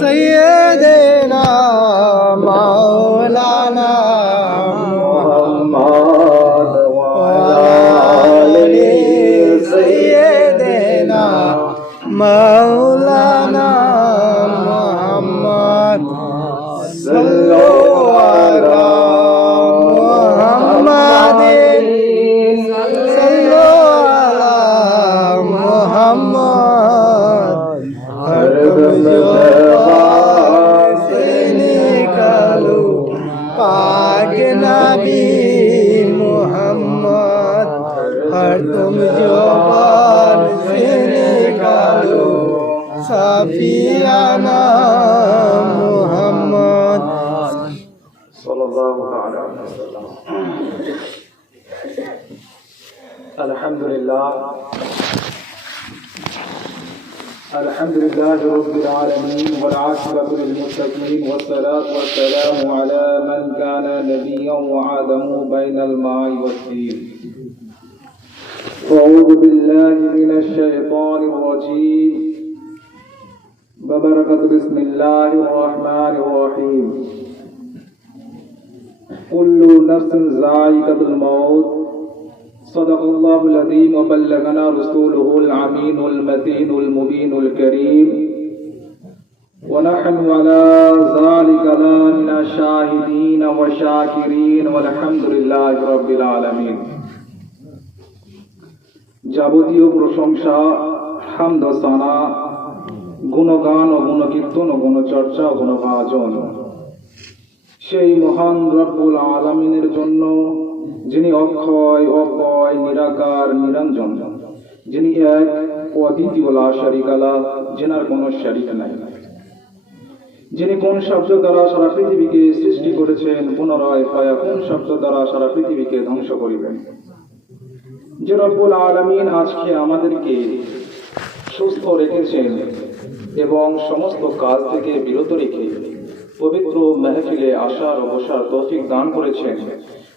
سيدنا مولانا محمد وعلى سيدنا مولانا محمد صلوا على محمد صلوا على محمد हर दम से निकालो पाक नबी मोहम्मद हर तुम जुबान से निकालो सफियाना मोहम्मद सल्लल्लाहु अलैहि वसल्लम। अल्हम्दुलिल्लाह अल्हम्दुलिल्लाह रब्बिल आलमीन वल आक़िबतु लिल मुत्तक़ीन वस्सलातु वस्सलामु अला मन काना नबिय्यन व आदमु बैनल मा'i वत्तीन। अऊज़ु बिल्लाहि मिनश शैतानिर रजीम। बबरकत बिस्मिल्लाहिर रहमानिर रहीम। कुल्लु नफ्सिन ज़ाइक़तुल मौत। सदक़ल्लाहुल अज़ीम व बल्लगना रसूलुहुल अमीनुल मतीनुल मुबीनुल करीम व नहनु अला ज़ालिका मिना शाहिदीन व शाकिरीन वल्हम्दुलिल्लाहि रब्बिल आलमीन। যাবতীয় প্রশংসা হামদ ও সানা গুণগান ও গুণকীর্তন ও গুণচর্চা ও গুণভাজন সেই মহান রব্বুল আলামিনের জন্য, যিনি অক্ষয় অপয় নিরাকার নিরঞ্জন, যিনি এক অদ্বিতীয় লা শারীকা লাহ, যিনার কোনো শরীক নাই, যিনি কোন শব্দ দ্বারা সারা পৃথিবীকে সৃষ্টি করেছেন, পুনরায় ফায়াকুন শব্দ দ্বারা সারা পৃথিবীকে ধ্বংস করিবেন। যে রব্বুল আলামিন আজকে আমাদেরকে সুস্থ রেখেছেন এবং সমস্ত কাজ থেকে বিরত রেখে পবিত্র মেহফিলে আসার ও বসার তৌফিক দান করেছেন,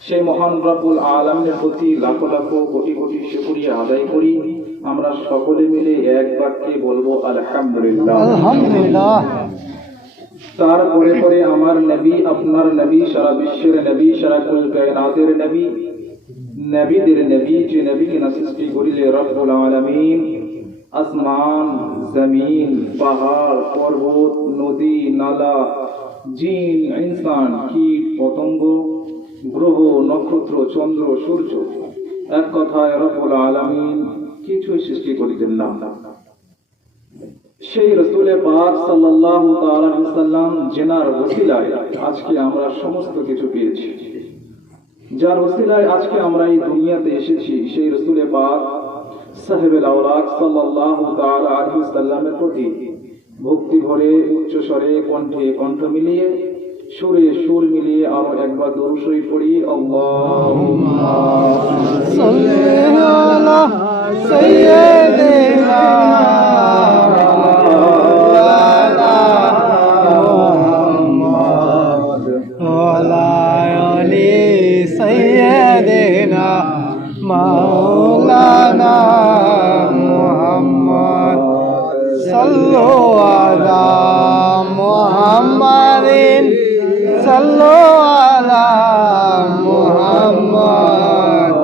সেই মহান রব্বুল আলামিনের প্রতি লাখো লাখো কোটি কোটি শুকরিয়া আদায় করি। আমরা সকলে মিলে এক বাক্যে বলবো আলহামদুলিল্লাহ। আলহামদুলিল্লাহ। তারপরে পরে আমার নবী, আপনার নবী, সারা বিশ্বের নবী, সারা কুল কায়নাতের নবী, নবীদের নবী, যে নবীকে না সৃষ্টি করিলে রব্বুল আলামিন আসমান, জমিন, পাহাড়, পর্বত, নদী, নালা, জিন, ইনসান, কীট, পতঙ্গ, গ্রহ, নক্ষত্র, চন্দ্র, সূর্য, এক কথায় রব্বুল আলামিন কিছুই সৃষ্টি করিতেন না। সেই রাসূল পাক সাল্লাল্লাহু তাআলা আলাইহি ওয়াসাল্লাম, যিনার ওসিলায় আজকে আমরা সমস্ত কিছু পেয়েছি, যার ওসিলায় আজকে আমরা এই দুনিয়াতে এসেছি, সেই রাসূল পাক সাহেবুল আওলাদ সাল্লাল্লাহু তাআলা আলাইহি ওয়াসাল্লামের প্রতি ভক্তি ভরে উচ্চ স্বরে কণ্ঠে কণ্ঠ মিলিয়ে সুরে সুর মিলিয়ে আরো একবার দরুদ শরীফ পড়ি। আল্লাহুম্মা সাল্লি আলা সাইয়্যিদিনা মাওলানা মুহাম্মদ ওয়া আলা আলি সাইয়্যিদিনা মাওলানা মুহাম্মদ সাল্লু আলা মুহাম্মাদিন সাল্লু আলা মুহাম্মদ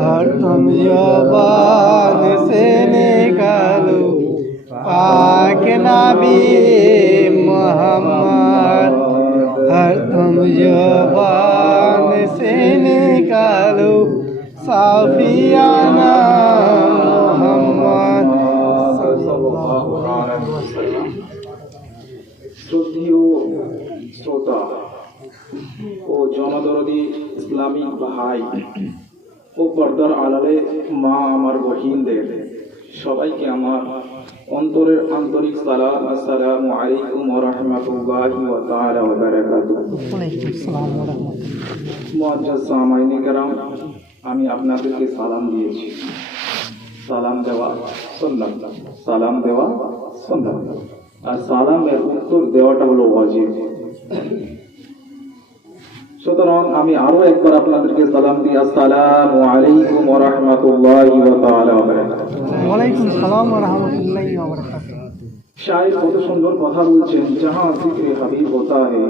হর তুম जुबान से निकालो पाक नबी मोहम्मद हर तुम जुबान से निकालो साफियाना मोहम्मद सल्लल्लाहु अलैहि वसल्लम। শ্রদ্ধেয় শ্রোতা ও জনদরদি ইসলামিক ভাই ও পর্দার আড়ালে মা আমার বহিনদের সবাইকে আমার অন্তরের আন্তরিক সালাম। আসসালামু আলাইকুম ওয়া রাহমাতুল্লাহি ওয়া তাআলা ওয়া বারাকাতুহু। ওয়ালাইকুম আসসালাম ওয়া রাহমাতুল্লাহ। মুআজ্জাজ সামাইনে কেরাম, আমি আপনাদেরকে সালাম দিয়েছি। সালাম দেওয়া সুন্নাত, সালাম দেওয়া সুন্নাত, আর সালামের উত্তর দেওয়াটা হলো ওয়াজিব। সুতরাং আমি আরো একবার আপনাদেরকে সালাম দিই। আসসালামু আলাইকুম ওয়া রাহমাতুল্লাহি ওয়া তাআলা ওয়া বারাকাতুহু। ওয়া আলাইকুম আসসালাম ওয়া রাহমাতুল্লাহি ওয়া বারাকাতুহু। शायर কত সুন্দর কথা বলছেন, जहां जिक्र हबीब होता है,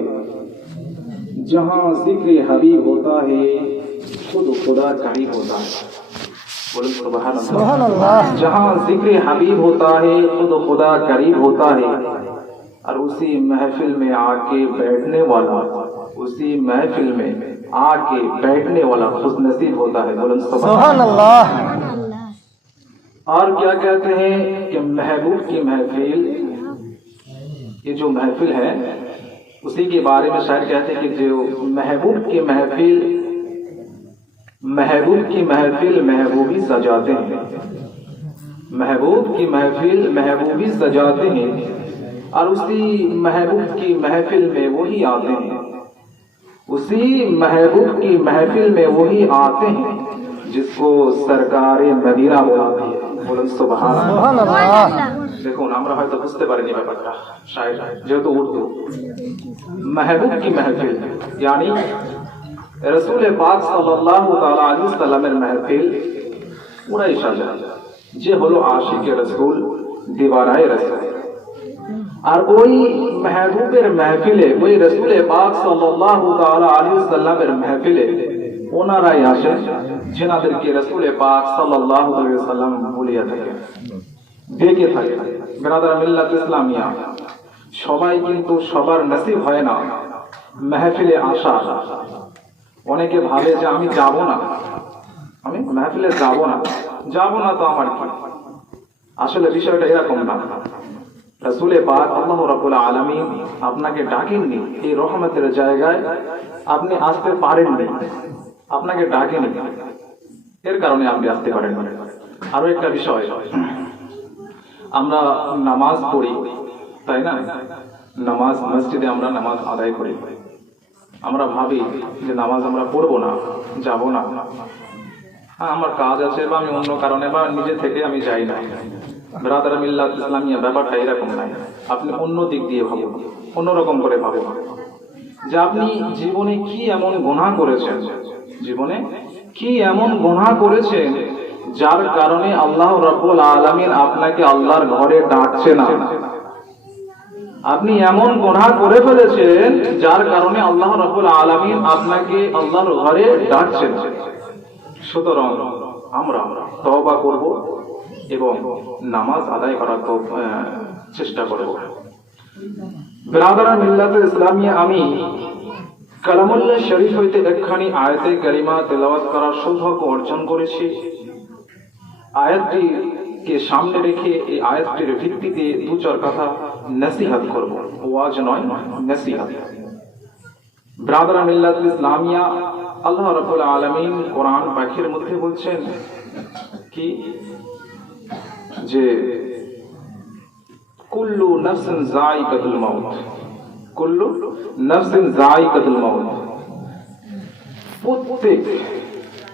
जहां जिक्र हबीब होता है, खुद खुदा करीब होता है। बोलो सुभान अल्लाह। जहां जिक्र हबीब होता है, खुद खुदा करीब होता है। और उसी महफिल में आके बैठने वाला, उसी महफिल में आके बैठने वाला खुशनसीब होता है। बोलो सुभान अल्लाह। और क्या कहते हैं कि महबूब की महफिल, ये जो महफिल है उसी के बारे में शायर कहते हैं कि जो महबूब की महफिल, महबूब की महफिल महबूबी सजाते हैं, महबूब की महफिल महबूबी सजाते हैं। और उसी महबूब की महफिल में वही आते हैं, उसी महबूब की महफिल में वही आते हैं जिसको सरकारे मदीना बुलाती है। बोलो सुभान अल्लाह। দেখুন আমরা হয়তো বুঝতে পারিনি ব্যাপারটা, শায়ের যেহেতু উর্দু। महबूब की महफिल यानी रसूल पाक সাল্লাল্লাহু তাআলা আলাইহি সাল্লামের महफिल পুরাই সাজা, যে হলো আশিকে রাসূল, দিওয়ানায়ে রাসূল। আর ওই महबूবের महफिले, ওই রসুল পাক সাল্লাল্লাহু তাআলা আলাইহি সাল্লামের महफिले ওনারাই আসেন যেনাদেরকে রসুল পাক সাল্লাল্লাহু আলাইহি সাল্লাম বলিয়া থাকে, ডেকে থাকে। বিরাদার মিল্লাত ইসলামিয়া, সবাই কিন্তু সবার নসিব হয় না महफिले আসা। অনেকে ভাবে যে আমি যাব না, আমি महफिले যাব না তো আমার কি। আসলে বিষয়টা এরকম না। রসুল পাক আল্লাহ রাব্বুল আলামিন আপনাকে ডাকেননি এই রহমতের জায়গায়, আপনি আসতে পারেননি, আপনাকে ডাকেনি, এর কারণে আপনি আসতে পারেননি। আরো একটা বিষয়, আমরা নামাজ পড়ি, তাই না? নামাজ মসজিদে আমরা নামাজ আদায় করি, আমরা ভাবি যে নামাজ আমরা পড়বো না, যাব না, আমার কাজ আছে বা আমি অন্য কারণে বা নিজে থেকে আমি যাই না। বিরাদার মিল্লাত ইসলামিয়া ব্যাপারটা এরকম নাই। আপনি অন্য দিক দিয়ে ভাবুন, অন্যরকম করে ভাবুন যে আপনি জীবনে কি এমন গুনাহ করেছেন, জীবনে কি এমন গুনাহ করেছেন যার কারণে আল্লাহ রাব্বুল আলামিন আপনাকে আল্লাহর ঘরে ডাকছে না। আপনি এমন গুনাহ করে ফেলেছেন যার কারণে আল্লাহ রাব্বুল আলামিন আপনাকে আল্লাহর ঘরে ডাকছেন। সুতরাং আমরা তওবা করব এবং নামাজ আদায় করার চেষ্টা করব। বিরাদার মিল্লাত ইসলামিয়া, আমি কালামুল্লাহ শরীফ হইতে একখানি আয়াতে কারিমা তেলাওয়াত করার সৌভাগ্য অর্জন করেছি। আয়াতটিকে সামনে রেখে এই আয়াতটির ভিত্তিতে দু চার কথা নসিহত করব, ওয়াজ নয়, নসিহত। বিরাদার মিল্লাত ইসলামিয়া, আল্লাহ রাব্বুল আলামিন কোরআন পাকের মধ্যে বলছেন কি যে কুল্লু নাফসিন যায়িকাতুল মাউত, কুল্লু নাফসিন যায়িকাতুল মাউত।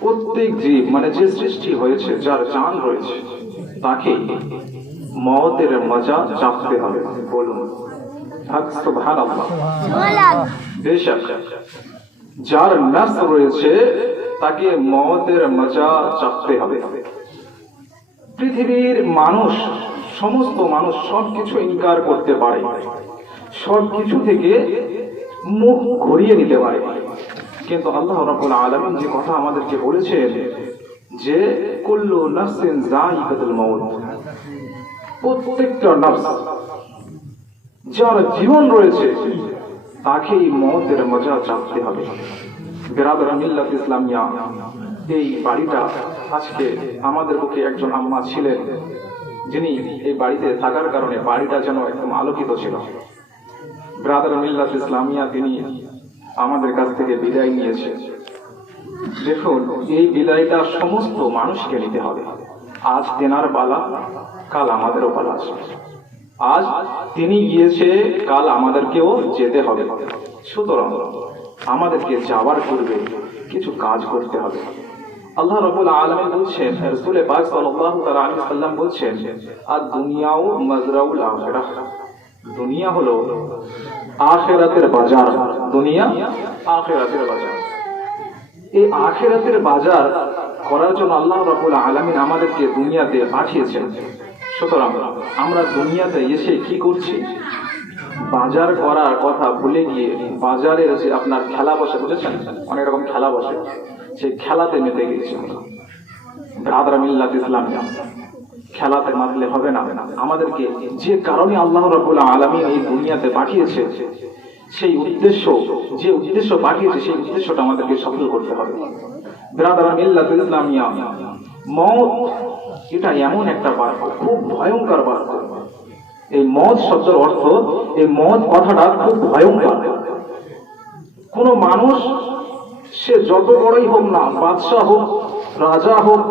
প্রত্যেক জীব মানে যে সৃষ্টি হয়েছে, যার জান রয়েছে, তাকে মওতের মজা চাখতে হবে। বলুন সুবহানাল্লাহ। বেশক যার নফস রয়েছে তাকে মওতের মজা চাখতে হবে। পৃথিবীর মানুষ, সমস্ত মানুষ সবকিছু ইনকার করতে পারে, সবকিছু থেকে মুখ ঘুরিয়ে নিতে পারে, কিন্তু আল্লাহ রাব্বুল আলামিন যে কথা আমাদেরকে বলেছেন যে কুল্লু নাফসিন যায়িকাতুল মাউত, প্রত্যেকটা নফস, যার জীবন রয়েছে, তাকেই মওতের মজা চাখতে হবে। বিরাদার মিল্লাত ইসলামিয়া, এই বাড়িটা আজকে আমাদের পক্ষে একজন আম্মা ছিলেন যিনি এই বাড়িতে থাকার কারণে বাড়িটা যেন একদম আলোকিত ছিল। বিরাদার মিল্লাত ইসলামিয়া, তিনি আমাদের কাছ থেকে বিদায় নিয়েছে। দেখুন, এই বিদায়টা সমস্ত মানুষকে নিতে হবে। আজ তেনার পালা, কাল আমাদেরও পালা আছে। আজ তিনি গিয়েছে, কাল আমাদেরকেও যেতে হবে। সুতরাং আমাদেরকে যাওয়ার পূর্বে কিছু কাজ করতে হবে। আল্লাহ রাব্বুল আলামিন বলছেন, রাসূল পাক সাল্লাল্লাহু আলাইহি ওয়াসাল্লাম বলছেন, আদ-দুনিয়াউ মাজরাউল আখিরাহ, দুনিয়া হলো আখিরাতের বাজার। দুনিয়া আখিরাতের বাজার। এই আখিরাতের বাজার করার জন্য আল্লাহ রাব্বুল আলামিন আমাদেরকে দুনিয়াতে পাঠিয়েছেন। সুতরাং আমরা দুনিয়াতে এসে কি করছি? বাজার করার কথা ভুলে গিয়ে বাজারের যে আপনার খেলা বসে, বুঝেছেন, অনেক রকম খেলা বসে, সেই খেলাতে মেতে গেছি আমরা। ব্রাদার মিল্লাত ইসলামিয়া, খেলাতে মাতলে হবে না। আমাদেরকে যে কারণে আল্লাহ রাব্বুল আলামিন এই দুনিয়াতে পাঠিয়েছে, সেই উদ্দেশ্য, যে উদ্দেশ্য পাঠিয়েছে সেই উদ্দেশ্যটা আমাদেরকে সফল করতে হবে। ব্রাদার মিল্লাত ইসলামিয়া, মওত এটা এমন একটা বাক্য, খুব ভয়ঙ্কর বাক্য। এই মওত শব্দের অর্থ, এই মওত কথাটা খুব ভয়ঙ্কর। কোন মানুষ সে যত বড়ই হোক না, বাদশাহ হোক, রাজা হোক,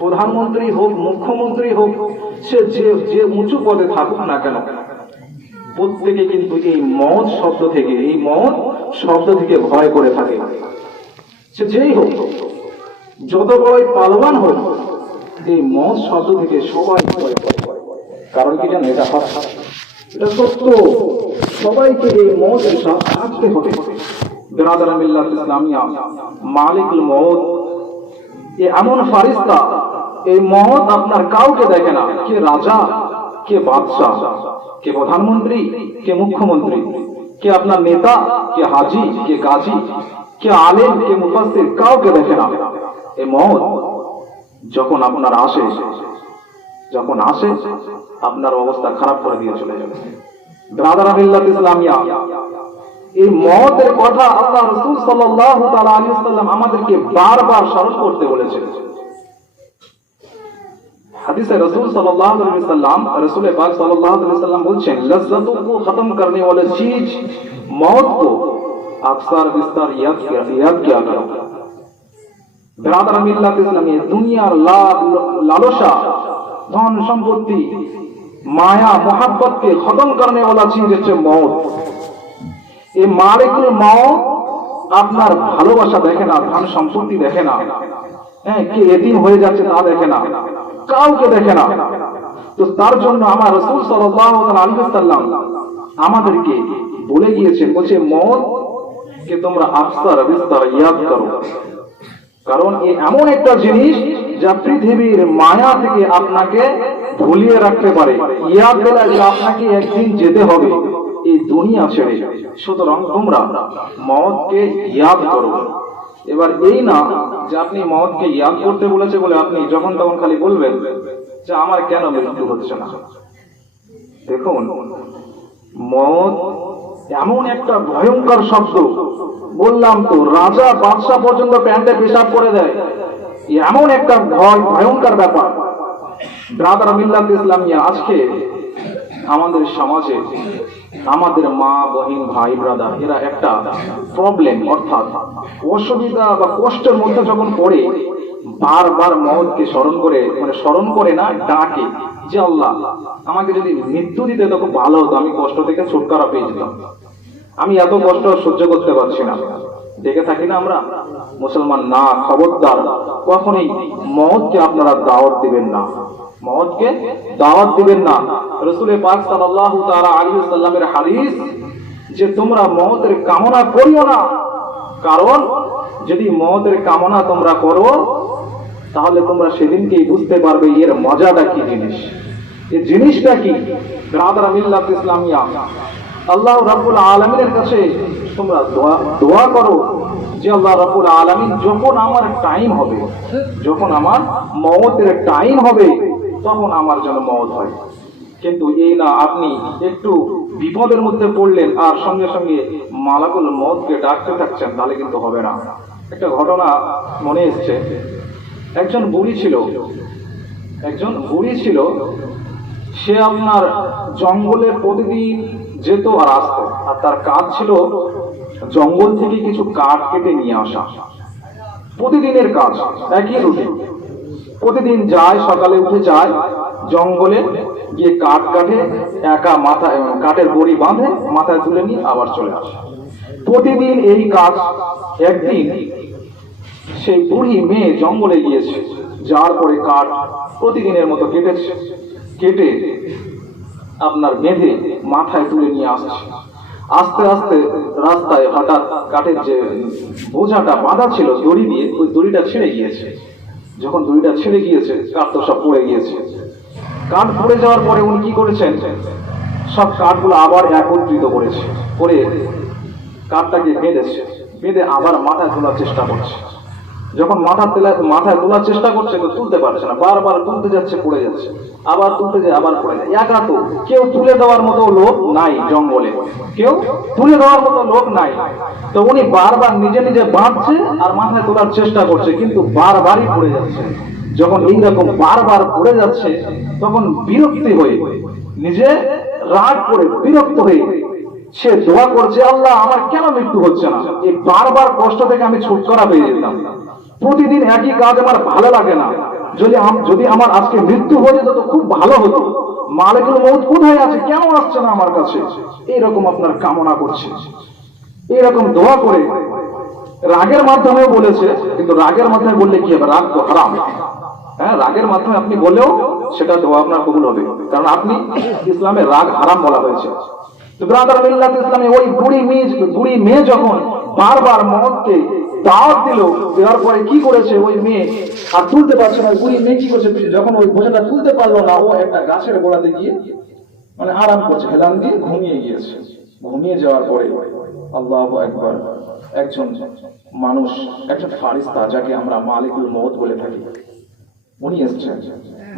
প্রধানমন্ত্রী হোক, মুখ্যমন্ত্রী হোক, সে যে উঁচু পদে থাকুক না কেন, প্রত্যেকে কিন্তু এই মওত শব্দ থেকে, এই মওত শব্দ থেকে ভয় করে থাকে। সে যেই হোক, যত বড়ই পালবান হোক, এই মওত শব্দ থেকে সবাই ভয় করে। কারণ কি জানো? এটা সত্য, সবাইকে এই মওতের সাথে থাকতে হবে। বিরাদার মিল্লাত ইসলামিয়া, মালিকুল মওত এ এমন ফারিস্তা, এই মওত আপনার কাউকে দেখে না। কে রাজা, কে বাদশাহ, কে প্রধানমন্ত্রী, কে মুখ্যমন্ত্রী, কে আপনার নেতা, কে হাজি, কে গাজী, কে আলেম, কে মুফাসসির, কাউকে দেখে না। এই মওত যখন আপনার আসে, আপনার অবস্থা খারাপ করে দিয়ে চলে যাবে। ব্রাদার মিল্লাত ইসলামিয়া, এই মওতের কথা আল্লাহ রাসূল সাল্লাল্লাহু তাআলা আলাইহি ওয়াসাল্লাম আমাদেরকে বারবার স্মরণ করতে বলেছেন। হাদিসে রাসূল সাল্লাল্লাহু আলাইহি ওয়াসাল্লাম, রাসূল পাক সাল্লাল্লাহু আলাইহি ওয়াসাল্লাম বলছেন, लज्जतों को खत्म करने वाली चीज मौत को अक्सर बिस्तर याद किया करो। ब्रादर मिल्लात इस्लामी, दुनियार लालसा, धन সম্পত্তি, माया मोहब्बत के खत्म करने वाला चीज হচ্ছে मौत। এই মালিকুল মওত আপনার ভালোবাসা দেখে না, ধন সম্পত্তি দেখে না, কে এতিম হয়ে যাচ্ছে তা দেখে না, কাউকে দেখে না। তো তার জন্য আমার রাসূল সাল্লাল্লাহু আলাইহি ওয়াসাল্লাম আমাদেরকে বলে গিয়েছেন, বলছে মওত কে তোমরা আকসার বিস্তার ইয়াদ করো। কারণ এই এমন একটা জিনিস যা পৃথিবীর মায়া থেকে আপনাকে ভুলিয়ে রাখতে পারে। ইয়াদ দিলে যে আপনাকে একদিন যেতে হবে এই দুনিয়া ছেড়ে। সুতরাং তোমরা মওতকে ইয়াদ করো। এবার এই না যে আপনি মওতকে ইয়াদ করতে বলেছে বলে আপনি যখন তখন খালি বলবেন যে আমার কেন মৃত্যু হচ্ছে না। দেখুন, মওত এমন একটা ভয়ঙ্কর শব্দ, বললাম তো রাজা বাদশা পর্যন্ত প্যান্টে পেশাব করে দেয়, এমন একটা ভয়ঙ্কর ব্যাপার। ব্রাদার মিল্লাত ইসলামিয়া, আজকে আমাদের সমাজে আমাদের মা, বহিন, ভাই, ব্রাদার এরা একটা প্রবলেম, অর্থাৎ অসুবিধা বা কষ্টের মধ্যে যখন পড়ে বারবার মওতকে স্মরণ করে না, ডাকে যে আল্লাহ আমাকে যদি মৃত্যু দিতে তো খুব ভালো হতো, আমি কষ্ট থেকে ছুটকারা পেয়ে যেতাম, আমি এত কষ্ট সহ্য করতে পারছি না। দেখে থাকি না আমরা মুসলমান? না, খবরদার, কখনোই মওতকে আপনারা দাওয়াত দিবেন না, মওতকে দাওয়াত দিবেন না। রাসূল পাক সাল্লাল্লাহু তাআলা আলাইহি ওয়াসাল্লামের হাদিস যে তোমরা মওতের কামনা করিও না, কারণ যদি মওতের কামনা তোমরা করো তাহলে তোমরা সেদিনকেই বুঝতে পারবে এর মজাটা কি জিনিস, এই জিনিসটা কি। ব্রাদার মিল্লাত ইসলামিয়া, আল্লাহ রাব্বুল আলামিনের কাছে তোমরা দোয়া করো যে আল্লাহ রাব্বুল আলামিন যখন আমার টাইম হবে, যখন আমার মওতের টাইম হবে তখন আমার যেন মওত হয়। কিন্তু এই না আপনি একটু বিপদের মধ্যে পড়লেন আর সঙ্গে সঙ্গে মালাকুল মওতকে ডাকতে থাকছেন, তাহলে কিন্তু হবে না। একটা ঘটনা মনে এসছে, একজন বুড়ি ছিল, সে আপনার জঙ্গলে প্রতিদিন যেত আর আসতো, আর তার কাজ ছিল জঙ্গল থেকে কিছু কাঠ কেটে নিয়ে আসা। প্রতিদিনের কাজ, একই রুটিন। প্রতিদিন যায়, সকালে উঠে যায় জঙ্গলে গিয়ে কাঠ কাটে, একা মাথায় কাঠের বড়ি বাঁধে, মাথায় তুলে নিয়ে আবার চলে আসে। প্রতিদিন এই কাজ। একদিন সেই বুড়ি মেয়ে জঙ্গলে গিয়েছে, যাওয়ার পরে কাঠ প্রতিদিনের মতো কেটে আপনার বেঁধে মাথায় তুলে নিয়ে আসছে। আস্তে আস্তে রাস্তায় হঠাৎ কাঠের যে বোঝাটা বাঁধা ছিল দড়ি দিয়ে, ওই দড়িটা ছিঁড়ে গিয়েছে। যখন দড়িটা ছিঁড়ে গিয়েছে, কাঠ তো সব পড়ে গিয়েছে। কাঠ পড়ে যাওয়ার পরে উনি কি করেছেন, সব কাঠগুলো আবার একত্রিত করেছে, করে কাঠটাকে বেঁধে আবার মাথায় তোলার চেষ্টা করছে। যখন মাথায় তোলার চেষ্টা করছে তো তুলতে পারছে না, বারবার তুলতে যাচ্ছে, পড়ে যাচ্ছে, আবার তুলতে যায়, আবার পড়ে যায়। একা তো, কেউ তুলে দেওয়ার মতো লোক নাই জঙ্গলে, কেউ তুলে দেওয়ার মতো লোক নাই। তো উনি বারবার নিজে নিজে বাঁধছে আর মাথায় তোলার চেষ্টা করছে, কিন্তু বারবারই পড়ে যাচ্ছে। যখন এইরকম বারবার পড়ে যাচ্ছে তখন বিরক্তি হয়ে, নিজে রাগ করে বিরক্ত হয়ে সে দোয়া করছে, আল্লাহ আমার কেন মৃত্যু হচ্ছে না, এই বারবার কষ্ট থেকে আমি ছুটকারা পেয়ে যেতাম, প্রতিদিন একই কাজ আমার ভালো লাগে না, যদি আমার আজকে মৃত্যু হয়ে যেত তো খুব ভালো হতো, মালিকুল মউত কোথায় আছে, কেন আসছে না আমার কাছে, এরকম আপনার কামনা করছে। এরকম দোয়া করে রাগের মাধ্যমেও বলেছে, কিন্তু রাগের মাধ্যমে বললে কি হবে, রাগ তো হারাম। হ্যাঁ, রাগের মাধ্যমে আপনি বললেও সেটা দোয়া আপনার কবুল হবে, কারণ আপনি ইসলামে রাগ হারাম বলা হয়েছে। তো ব্রাদার মিল্লাত ইসলামে ওই বুড়ি মেয়ে যখন বারবার মওতকে দাওয়াত দিল, দেওয়ার পরে কি করেছে ওই মেয়ে, আর তুলতে পারছে না, বুড়ি মেয়ে কি করছে, যখন ওই বোঝাটা তুলতে পারলো না, ও একটা গাছের গোড়াতে গিয়ে মানে আরাম করছে, হেলান দিয়ে ঘুমিয়ে গিয়েছে। ঘুমিয়ে যাওয়ার পরে আল্লাহু আকবার, একজন মানুষ, একজন ফারিস্তা যাকে আমরা মালিকুল মউত বলে থাকি, উনি এসছেন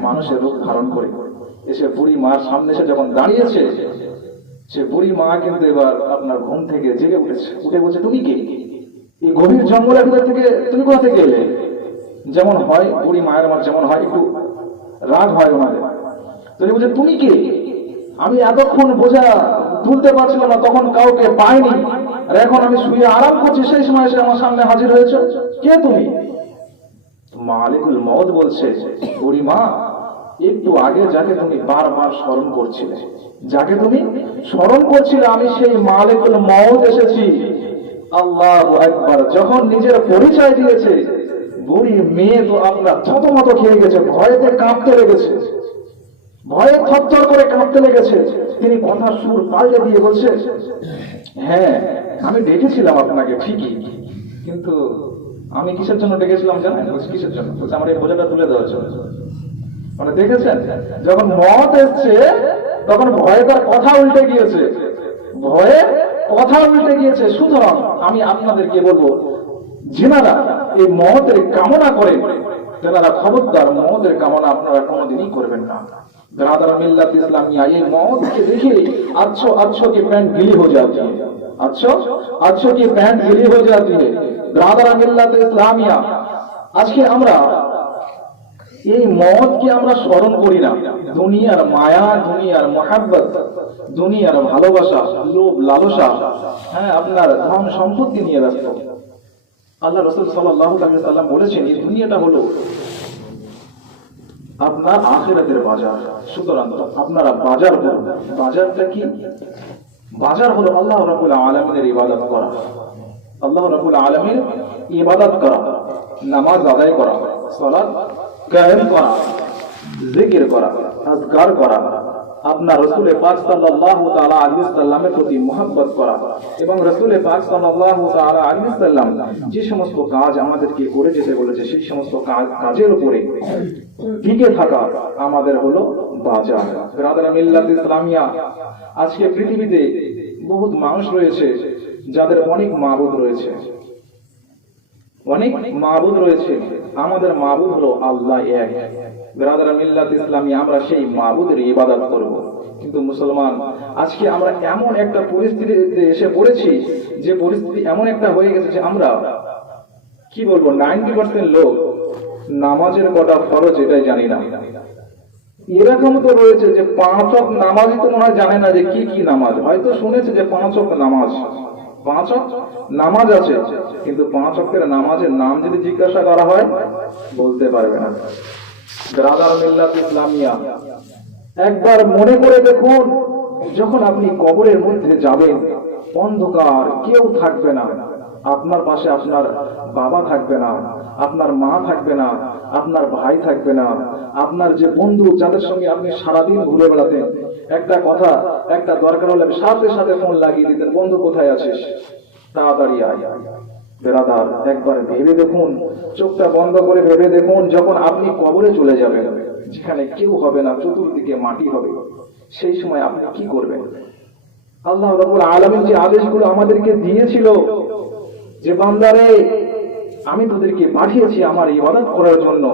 মানুষের রূপ ধারণ করে, এসে বুড়ি মার সামনে এসে যখন দাঁড়িয়েছে, সে বুড়ি মা কিন্তু এবার আপনার ঘুম থেকে জেগে উঠেছে, উঠে বলছে, তুমি কে, এই গভীর জঙ্গলের ভিতর থেকে তুমি কোথা থেকে এলে? যেমন হয় বুড়ি মায়ের আমার যেমন হয়, একটু রাগ হয় ওনাদের। তুমি বলছে, তুমি কে, আমি এতক্ষণ বোঝা তুলতে পারছিলাম না, তখন কাউকে পাইনি, আর এখন আমি শুয়ে আরাম করছি, সেই সময় এসে আমার সামনে হাজির হয়েছে, কে তুমি? মালিকুল মউত বলছে, বুড়ি মা, একটু আগে যাকে তুমি বারবার স্মরণ করছিলে, আমি সেই মালিকুল মউত এসেছি। আল্লাহু আকবার। যখন নিজের পরিচয় দিয়েছে, বুড়ি মেয়ে তো আপনার থতমত খেয়ে গেছে, ভয়েতে কাঁপতে লেগেছে, ভয়ে থরথর করে কাঁপতে লেগেছে। তিনি কথা সুর পাল্টে দিয়ে বলছে, হ্যাঁ আমি ডেকেছিলাম আপনাকে ঠিকই, কিন্তু আমি কিসের জন্য ডেকেছিলাম জানেন? কিসের জন্য? বলছে, আমার এই বোঝাটা তুলে দেওয়ার জন্য। মানে দেখেছেন, যখন মত এসছে তখন ভয়ে তার কথা উল্টে গিয়েছে, সুতরাং আমি আপনাদেরকে বলবো, যেনারা এই মতের কামনা করেন, তেনারা খবরদার মতের কামনা আপনারা কোনোদিনই করবেন না। ब्रादर मिल्लत इस्लामिया, ये मौत के देखिए अच्छों की पैंट गीली हो जाती है, अच्छों की पैंट गीली हो जाती है। ब्रादर मिल्लत इस्लामिया, আজকে আমরা এই মওতকে আমরা স্মরণ করি না, দুনিয়ার মায়া, দুনিয়ার মহাব্বত, দুনিয়ার ভালোবাসা, লোভ লালসা, হ্যাঁ আপনার ধন সম্পত্তি নিয়ে ব্যস্ত। আল্লাহ রাসূল সাল্লাল্লাহু আলাইহি ওয়াসাল্লাম বলেছেন, এই দুনিয়াটা হলো আপনার আখিরাতের বাজার। সুতরাং আপনারা বাজার করুন। বাজারটা কি? বাজার হলো আল্লাহ রাব্বুল আলামিনের ইবাদত করা, আল্লাহ রাব্বুল আলামিন ইবাদত করা, নামাজ আদায় করা, সালাত কায়েম করা, জিকির করা, আজকার করা, আপনার রাসূল পাক সাল্লাল্লাহু তাআলা আলাইহি ওয়াসাল্লামের প্রতি মুহাব্বত করা, এবং রাসূল পাক সাল্লাল্লাহু তাআলা আলাইহি ওয়াসাল্লাম যে সমস্ত কাজ আমাদেরকে করে যেতে বলেছে সেই সমস্ত কাজের উপরে টিকে থাকা আমাদের হলো বাজার। ব্রাদার মিল্লাত ইসলামিয়া, আজকে পৃথিবীতে বহুত মানুষ রয়েছে যাদের অনেক মাবুদ রয়েছে, আমাদের মাবুদ হলো আল্লাহ এক। ব্রাদার মিল্লাত ইসলামিয়া, আমরা সেই মাবুদের ইবাদত করব। কিন্তু মুসলমান, আজকে আমরা এমন একটা পরিস্থিতিতে এসে পড়েছি, যে পরিস্থিতি এমন একটা হয়ে গেছে যে আমরা কি বলবো, 90% লোক নামাজের কটা ফরজ এটাই জানি না। এরকম তো রয়েছে যে 5 ওয়াক্ত নামাজই তো মনে হয় জানে না যে কি কি নামাজ। হয়তো শুনেছে যে 5 ওয়াক্ত নামাজ আছে, কিন্তু 5 ওয়াক্তের নামাজের নাম যদি জিজ্ঞাসা করা হয় বলতে পারবে না। ব্রাদার মিল্লাত ইসলামিয়া, একবার মনে করে দেখুন, যখন আপনি কবরের মধ্যে যাবেন, অন্ধকার, কেউ থাকবে না, আপনার পাশে আপনার বাবা থাকবে না, আপনার মা থাকবে না, আপনার ভাই থাকবে না, আপনার যে বন্ধু যাদের সঙ্গে আপনি সারাদিন ঘুরে বেড়াতেন, একটা কথা, একটা দরকার হলে সাথে সাথে ফোন লাগিয়ে দিতেন, বন্ধু কোথায় আছিস, তাড়াতাড়ি আয়। বেরাদার, একবার ভেবে দেখুন, চোখটা বন্ধ করে ভেবে দেখুন, যখন আপনি কবরে চলে যাবেন, যেখানে কেউ হবে না, চতুর্দিকে মাটি হবে, সেই সময় আপনি কি করবেন? আল্লাহ রাব্বুল আলামিন যে আদেশগুলো আমাদেরকে দিয়েছিল যে বান্দারে আমি তোদেরকে পাঠিয়েছি আমার ইবাদত করার জন্য,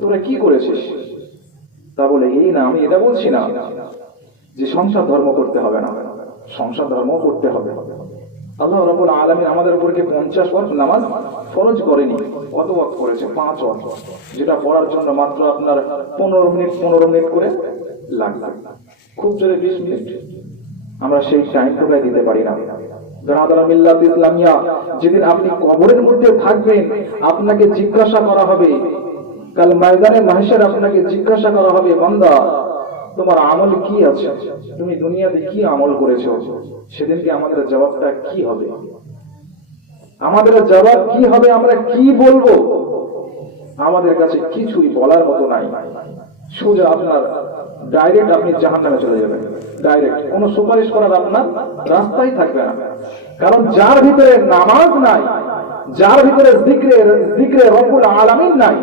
তোরা কি করেছিস? তা বলে এই না, আমি এটা বলছি না যে সংসার ধর্ম করতে হবে না, সংসার ধর্ম করতে হবে। আল্লাহ রাব্বুল আলামিন আমাদের উপরকে 50 ওয়াক্ত নামাজ ফরজ করেনি, কত ওয়াক্ত করেছে? 5 ওয়াক্ত, যেটা পড়ার জন্য মাত্র আপনার 15 মিনিট করে লাগবে, খুব জোরে 20 মিনিট। আমরা সেই টাইমটুকু দিতে পারি না। ব্রাদার মিল্লাত ইসলামিয়া, যেদিন আপনি কবরের মধ্যে থাকবেন আপনাকে জিজ্ঞাসা করা হবে, কাল ময়দানে মাহশার আপনাকে জিজ্ঞাসা করা হবে, বান্দা তোমার আমল কি আছে, তুমি দুনিয়াতে কি আমল করেছো? সেদিনকে আমাদের জবাবটা কি হবে? আমাদের জবাব কি হবে? আমরা কি বলবো? আমাদের কাছে কিছুই বলার মতো নাই। সোজা আপনার ডাইরেক্ট আপনি জাহান্নামে চলে যাবেন, ডাইরেক্ট, কোনো সুপারিশ করার আপনার রাস্তাই থাকবে না। কারণ যার ভিতরে নামাজ নাই, যার ভিতরে জিক্রে রব্বুল আলামিন নাই,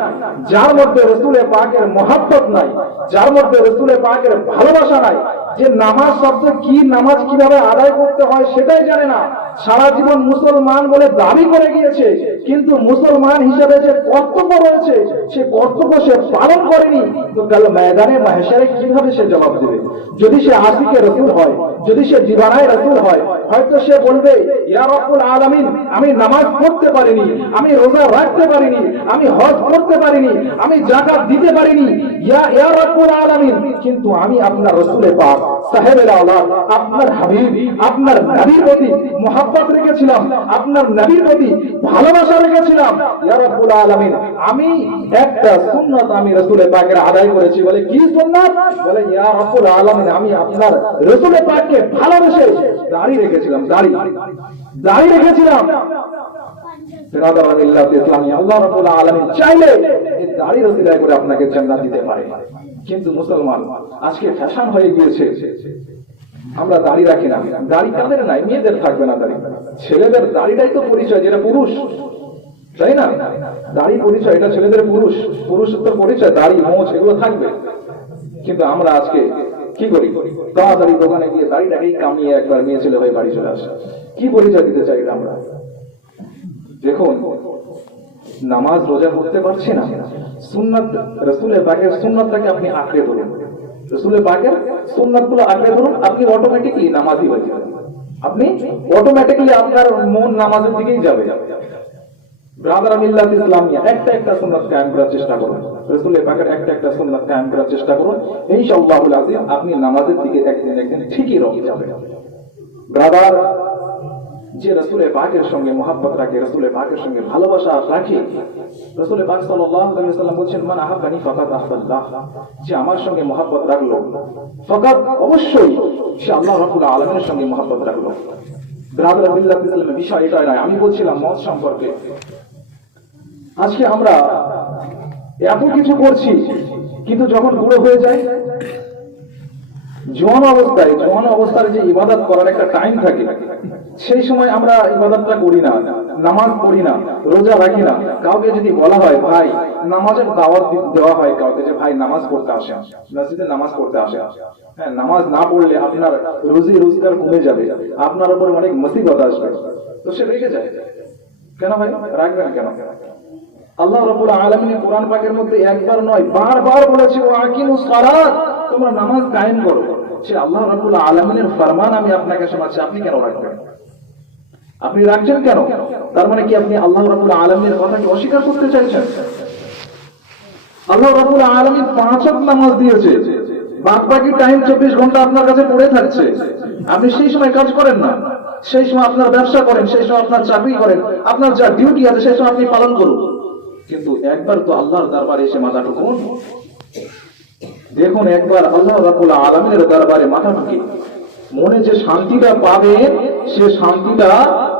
যার মধ্যে রাসূলে পাকের মহব্বত নাই, যার মধ্যে রাসূলে পাকের ভালোবাসা নাই, যে নামাজ শব্দ কি, নামাজ কিভাবে আদায় করতে হয় সেটাই জানে না, সারা জীবন মুসলমান বলে দাবি করে গিয়েছে, কিন্তু মুসলমান হিসেবে যে কর্তব্য রয়েছে সে কর্তব্য সে পালন করেনি, তো কাল ময়দানে মাহশারে কিভাবে সে জবাব দেবে? যদি সে আশিকে রাসূল হয়, যদি সে দিওয়ানায়ে রাসূল হয়, হয়তো সে বলবে, ইয়া রব্বুল আলামিন, আমি নামাজ পড়তে পারিনি, আমি রোজা রাখতে পারিনি, আমি হজ করতে পারিনি, আমি যাকাত দিতে পারিনি, ইয়া রব্বুল আলামিন, কিন্তু আমি আপনার রাসূলে পাক সাহেবের আওলাদ, আপনার হাবিব, আপনার নবীর প্রতি মহব্বত রেখেছিলাম, আপনার নবীর প্রতি ভালোবাসা রেখেছিলাম, ইয়া রব্বুল আলামিন, আমি একটা সুন্নাত আমি রাসূলে পাকের আদায় করেছি। বলে কি সুন্নাত? বলে ইয়া রব্বুল আলামিন, আমি আপনার রাসূলে পাককে ভালোবেসে দাড়ি রেখেছিলাম, দাড়ি রেখেছিলাম। আল্লাহ রাব্বুল আলামিন চাইলে এই দাড়ি রসিলায় করে আপনাকে জান্নাত দিতে পারে। কিন্তু মুসলমান আজকে ফ্যাশন হয়ে গিয়েছে, আমরা দাড়ি রাখি না। দাড়ি কাদের নাই? মেয়েদের থাকবে না দাড়ি, ছেলেদের দাড়িটাই তো পরিচয়, যেটা পুরুষ, তাই না? দাড়ি পরিচয়, এটা ছেলেদের পুরুষত্বের পরিচয়, দাড়ি মোচ এগুলো থাকবে। কিন্তু আমরা আজকে কি করি? তাড়াতাড়ি দোকানে গিয়ে দাড়িটাকেই কামিয়ে একবার মেয়ে ছেলে হয়ে বাড়ি চলে আসে। কি পরিচয় দিতে চাই আমরা? দেখুন, নামাজ রোজা করতে পারছি না, সুন্নাত রাসূলে পাকের সুন্নাতটাকে আপনি আঁকড়ে ধরুন, রাসূলে পাকের সুন্নাতগুলো আঁকড়ে ধরুন, আপনি অটোমেটিক্যালি নামাজি হয়ে যাবেন, আপনি অটোমেটিক্যালি আপনার মন নামাজের দিকেই যাবে। ব্রাদার মিল্লাত ইসলামিয়া, একটা সুন্নাত কায়েম করার চেষ্টা করুন, রাসূলে পাকের একটা সুন্নাত কায়েম করার চেষ্টা করুন, ইনশাআল্লাহুল আযীম আপনি নামাজের দিকে একদিন ঠিকই রয়ে যাবেন। ব্রাদার, যে রাসূলে পাকের সঙ্গে মহব্বত রাখে, রাসূলে পাকের সঙ্গে ভালোবাসা রাখে, রাসূলে পাক সাল্লাল্লাহু আলাইহি ওয়াসাল্লাম বলেন, মান আহাব্বানি ফাকাদ আহবাল্লাহ, যে আমার সঙ্গে মহব্বত রাখলো, ফাকাদ অবশ্যই সে আল্লাহ রাব্বুল আলামিনের সঙ্গে মহব্বত রাখলো। ব্রাদার মিল্লাত ইসলামের বিষয় এটা নয়। আমি বলছিলাম মত সম্পর্কে। আজকে আমরা এত কিছু করছি, কিন্তু যখন বুড়ো হয়ে যায়, জওয়ান অবস্থায় যে ইবাদত করার একটা টাইম থাকে, সেই সময় আমরা ইবাদতটা করি না, নামাজ পড়ি না, রোজা রাখি না। কাউকে যদি বলা হয় ভাই নামাজের দাওয়াত দেওয়া হয় কাউকে, যে ভাই নামাজ পড়তে আসেন, মসজিদে নামাজ পড়তে আসেন, হ্যাঁ, নামাজ না পড়লে আপনার রোজগার কমে যাবে, আপনার উপর অনেক মুসিবত আসবে, তো সে রেগে যায়। কেন ভাই রাখবেন কেন? আল্লাহ রাব্বুল আলামিন কোরআন পাকের মধ্যে একবার নয় বারবার বলেছে, ওয়া আকিমুস সালাত, তোমরা নামাজ কায়েম করো। সে আল্লাহ রাব্বুল আলামিনের ফরমান আমি আপনাকে শোনাচ্ছি, আপনি কেন রাখবেন? আপনি রাখছেন কেন? তার মানে কি আপনি আল্লাহ রাব্বুল আলামিনের কথাকে অস্বীকার করতে চাইছেন? আল্লাহ রাব্বুল আলামিন 5 ওয়াক্ত নামাজ দিয়েছে, বাকি টাইম 24 ঘন্টা আপনার কাছে পড়ে থাকছে, আপনি সেই সময় কাজ করেন না, সেই সময় আপনার ব্যবসা করেন, সেই সময় আপনার চাকরি করেন, আপনার যা ডিউটি আছে সেই সময় আপনি পালন করুন। কিন্তু একবার তো আল্লাহর দরবারে এসে মাথা ঠুকুন। দেখুন, একবার আল্লাহ রাব্বুল আলামিনের দরবারে মাথা ঠুকে মনে যে শান্তিটা পাবে, সে শান্তিটা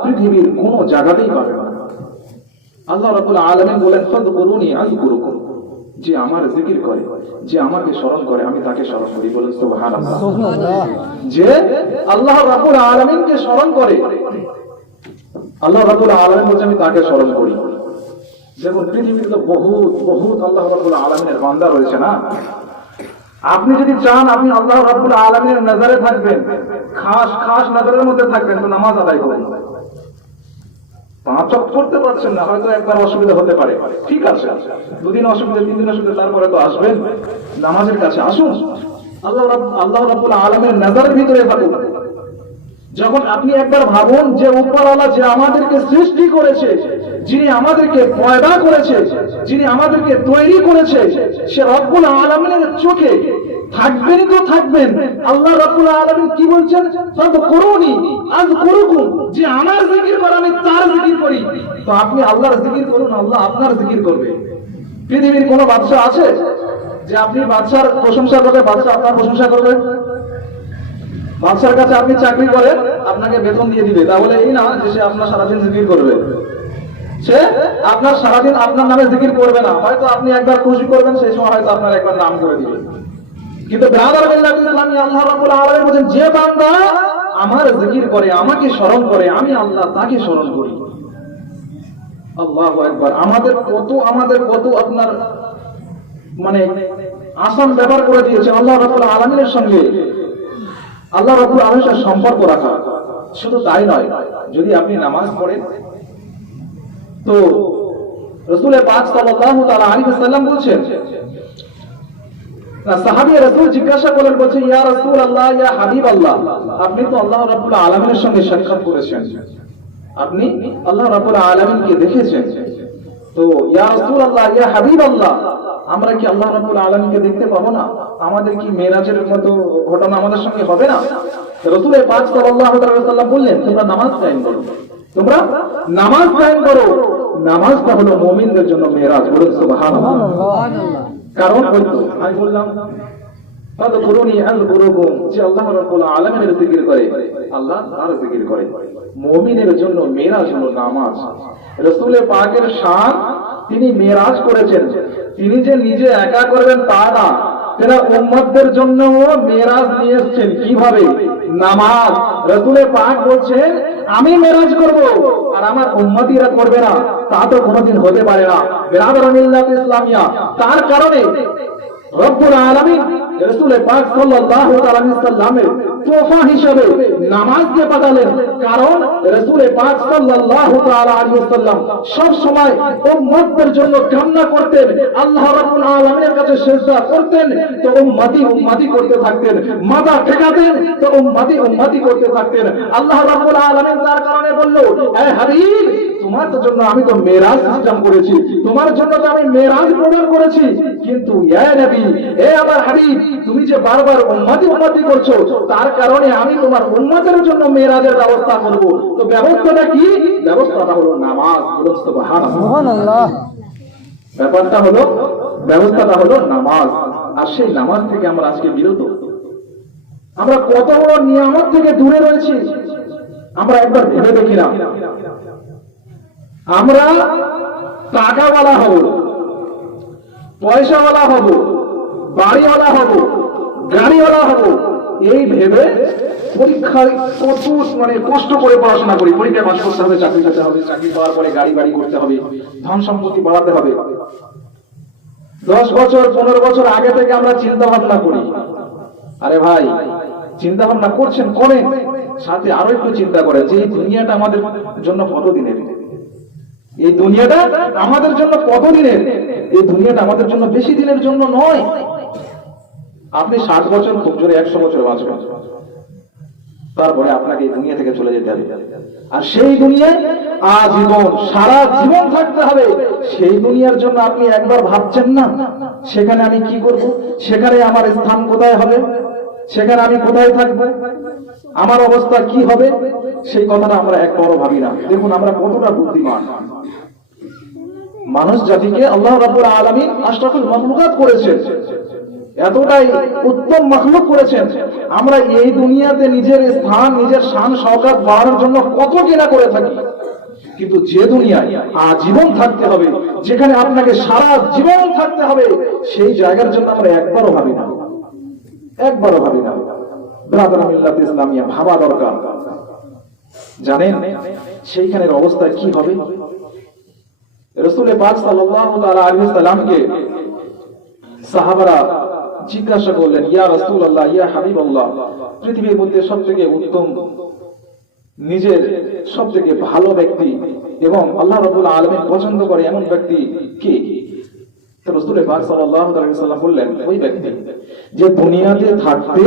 পৃথিবীর কোন জায়গাতেই পাবে না। আল্লাহ রাব্বুল আলামিন বলেন, ফাযকুরুনি আযকুরুকুম, যে আমার জিকির করে, যে আমাকে স্মরণ করে, আমি তাকে স্মরণ করি। বলেন সুবহানাল্লাহ। যে আল্লাহ রাব্বুল আলামিনকে স্মরণ করে, আল্লাহ রাব্বুল আলামিন বলেন আমি তাকে স্মরণ করি। দেখুন পৃথিবীতে তো বহুত বহুত আল্লাহ রাব্বুল আলামিনের বান্দা রয়েছে না। আপনি যদি চান আপনি আল্লাহ রাব্বুল আলামিনের নজরে থাকবেন, খাস খাস নজরের মধ্যে থাকবেন, তো নামাজ আদায় করুন। 5 ওয়াক্ত পড়তে পারছেন না, হয়তো একবার অসুবিধা হতে পারে, ঠিক আছে, 2 দিন অসুবিধা, 3 দিন অসুবিধা, তারপরে তো আসবেন, নামাজের কাছে আসুন, আল্লাহ রাব্বুল আলামিনের নজরের ভিতরে থাকুন। যখন আপনি একবার ভাবুন যে উপরওয়ালা যে আমাদেরকে সৃষ্টি করেছে, যিনি আমাদেরকে পয়দা করেছে, যিনি আমাদেরকে তৈরি করেছে, সে রব্বুল আলামিনের চোখে থাকবেনই তো থাকবেন। আল্লাহ রাব্বুল আলামিন কি বলছেন, ফাযকুরুনি আযকুরুকুম, যে আমার জিকির করে আমি তার জিকির করি। তো আপনি আল্লাহর জিকির করুন, আল্লাহ আপনার জিকির করবে। পৃথিবীর কোনো বাদশা আছে যে আপনি বাদশার প্রশংসা করবে, বাদশা আপনার প্রশংসা করবে? বাদশার কাছে আপনি চাকরি করেন, আপনাকে বেতন দিয়ে দিবে, তাহলে এই না যে সে আপনার সারাদিন জিকির করবে। সে আপনার সারাদিন আপনার নামে জিকির করবে না, হয়তো আপনি একবার খুশি করবেন, সেই সময় হয়তো আপনার একবার নাম করে দিবে। কিন্তু ব্রাদার আমি আল্লাহ রাব্বুল আলামিন বলেন, যে বান্দা আমার জিকির করে, আমাকে স্মরণ করে, আমি আল্লাহ তাকে স্মরণ করি। আল্লাহু আকবার। আমাদের কত আপনার মানে আসান ব্যবহার করে দিয়েছে আল্লাহ রাব্বুল আলামিনের সঙ্গে, আল্লাহ রাব্বুল আলামিনের সাথে সম্পর্ক রাখা। শুধু তাই নয়, যদি আপনি নামাজ পড়েন তো রাসূল পাক সাল্লাল্লাহু তাআলা আলাইহি ওয়াসাল্লাম বলছেন, সাহাবী রাসূল জিজ্ঞাসা করলেন, বলছে ইয়া রাসূলুল্লাহ, ইয়া হাবিবাল্লাহ, আপনি তো আল্লাহ রাব্বুল আলামিনের সঙ্গে সাক্ষাৎ করেছেন, আপনি আল্লাহ রাব্বুল আলামিনকে দেখেছেন, তো ইয়া রাসূলুল্লাহ, ইয়া হাবিবাল্লাহ, আমরা কি আল্লাহ রাব্বুল আলামিনকে দেখতে পাবো না? আমাদের কি মেরাজের মতো ঘটনা আমাদের সঙ্গে হবে না? রাসূল পাক সাল্লাল্লাহু আলাইহি ওয়াসাল্লাম বললেন, তোমরা নামাজ কায়েম করো, তোমরা নামাজ কায়েম করো। নামাজটা হলো মুমিনদের জন্য মেরাজ। বলুন সুবহানাল্লাহ। কারণ হয়তো আমি বললাম ফাযকুরুনি আযকুরুকুম, যে আল্লাহ রাব্বুল আলামিনের জিকির করে, আল্লাহ তার জিকির করে। মুমিনের জন্য মেরাজ হলো নামাজ। রাসূল পাকের শান, তিনি মেরাজ করেছেন, তিনি যে নিজে একা করবেন তা না, তিনি উম্মতদের জন্য মেরাজ নিয়ে এসেছেন। কিভাবে? নামাজ। রাসূল পাক বলছেন, আমি মেরাজ করব আর আমার উম্মতিরা করবে না, তা তো কোনোদিন হতে পারে না। বিরাদরান মিল্লাত ইসলামিয়া, তার কারণে রব্বুল আলামিন রাসূল পাক সাল্লাল্লাহু আলাইহি ওয়াসাল্লামের তোফা হিসেবে নামাজকে পাঠালেন। কারণ রাসূল পাক সাল্লাল্লাহু আলাইহি ওয়াসাল্লাম সব সময় উম্মতদের জন্য কামনা করতেন, আল্লাহ রাব্বুল আলামিনের কাছে সিজদা করতেন তো উম্মতি করতে থাকতেন, মাথা ঠেকাতেন তো উম্মতি করতে থাকতেন। আল্লাহ রাব্বুল আলামিন তার কারণে বলল, হে হাবিব, তোমার জন্য আমি তো মেরাজ সিস্টেম করেছি, তোমার জন্য তো আমি মেরাজ প্রদান করেছি, কিন্তু ইয়া নবী, এ আমার হাবিব, তুমি যে বারবার উম্মতি করছো, তার কারণে আমি তোমার উম্মতের জন্য মেরাজের ব্যবস্থা করব। তো ব্যবস্থাটা কি? ব্যবস্থাটা হলো নামাজ। বলুন সুবহানাল্লাহ। ব্যবস্থাটা হলো নামাজ। আর সেই নামাজ থেকে আমরা আজকে বিরত। আমরা কত বড় নিয়ামত থেকে দূরে রয়েছি, আমরা একবার ভেবে দেখি না। আমরা টাকাওয়ালা হব, পয়সাওয়ালা হব, বাড়িওয়ালা হব, গাড়িওয়ালা হব, এই ভেবে পরীক্ষায় কত কষ্ট করে পড়াশোনা করি, পরীক্ষায় পাস করতে হবে, চাকরি পেতে হবে, চাকরি পাওয়ার পরে গাড়ি করতে হবে, ধন সম্পত্তি বাড়াতে হবে। 10 বছর 15 বছর আগে থেকে আমরা চিন্তা ভাবনা করি। আরে ভাই, চিন্তা ভাবনা করছেন, করেন, সাথে আরো একটু চিন্তা করেন যে এই দুনিয়াটা আমাদের জন্য কতদিনের, এই দুনিয়াটা আমাদের জন্য কতদিনের, এই দুনিয়াটা আমাদের জন্য বেশি দিনের জন্য নয়। আপনি 60 বছর, খুব জোরে 100 বছর বাঁচবেন, তারপরে আপনাকে এই দুনিয়া থেকে চলে যেতে হবে। আর সেই দুনিয়ায় আজীবন, সারা জীবন থাকতে হবে। সেই দুনিয়ার জন্য আপনি একবার ভাবছেন না, সেখানে আমি কি করব, সেখানে আমার স্থান কোথায় হবে, সেখানে আমি কোথায় থাকবো, আমার অবস্থা কি হবে, সেই কথাটা আমরা একবারও ভাবি না। দেখুন আমরা কতটা বুদ্ধিমান। মানুষ জাতিকে আল্লাহ রাব্বুল আলামিন আশরাফুল মাখলুকাত করেছেন, এতটাই উত্তম মাখলুক করেছেন। আমরা এই দুনিয়াতে নিজের স্থান, নিজের শান শওকত বাড়ানোর জন্য কত কিনা করে থাকি, কিন্তু যে দুনিয়ায় আজীবন থাকতে হবে, যেখানে আপনাকে সারা জীবন থাকতে হবে, সেই জায়গার জন্য আমরা একবারও ভাবি না, একবারও ভাবি না। ব্রাদার মিল্লাত ইসলামিয়া ভাবা দরকার। জানেন সেইখানের অবস্থা কি হবে? রাসূল পাক সাল্লাল্লাহু তাআলা আলাইহি সাল্লামকে সাহাবারা জিজ্ঞাসা করলেন, ইয়া রাসূলুল্লাহ, ইয়া হাবিবাল্লাহ, পৃথিবীর মধ্যে সবথেকে উত্তম, নিজের সবথেকে ভালো ব্যক্তি এবং আল্লাহ রাব্বুল আলামিন পছন্দ করে এমন ব্যক্তি কে? তো রাসূল পাক সাল্লাল্লাহু আলাইহি সাল্লাম বললেন, ওই ব্যক্তি যে দুনিয়াতে থাকতে,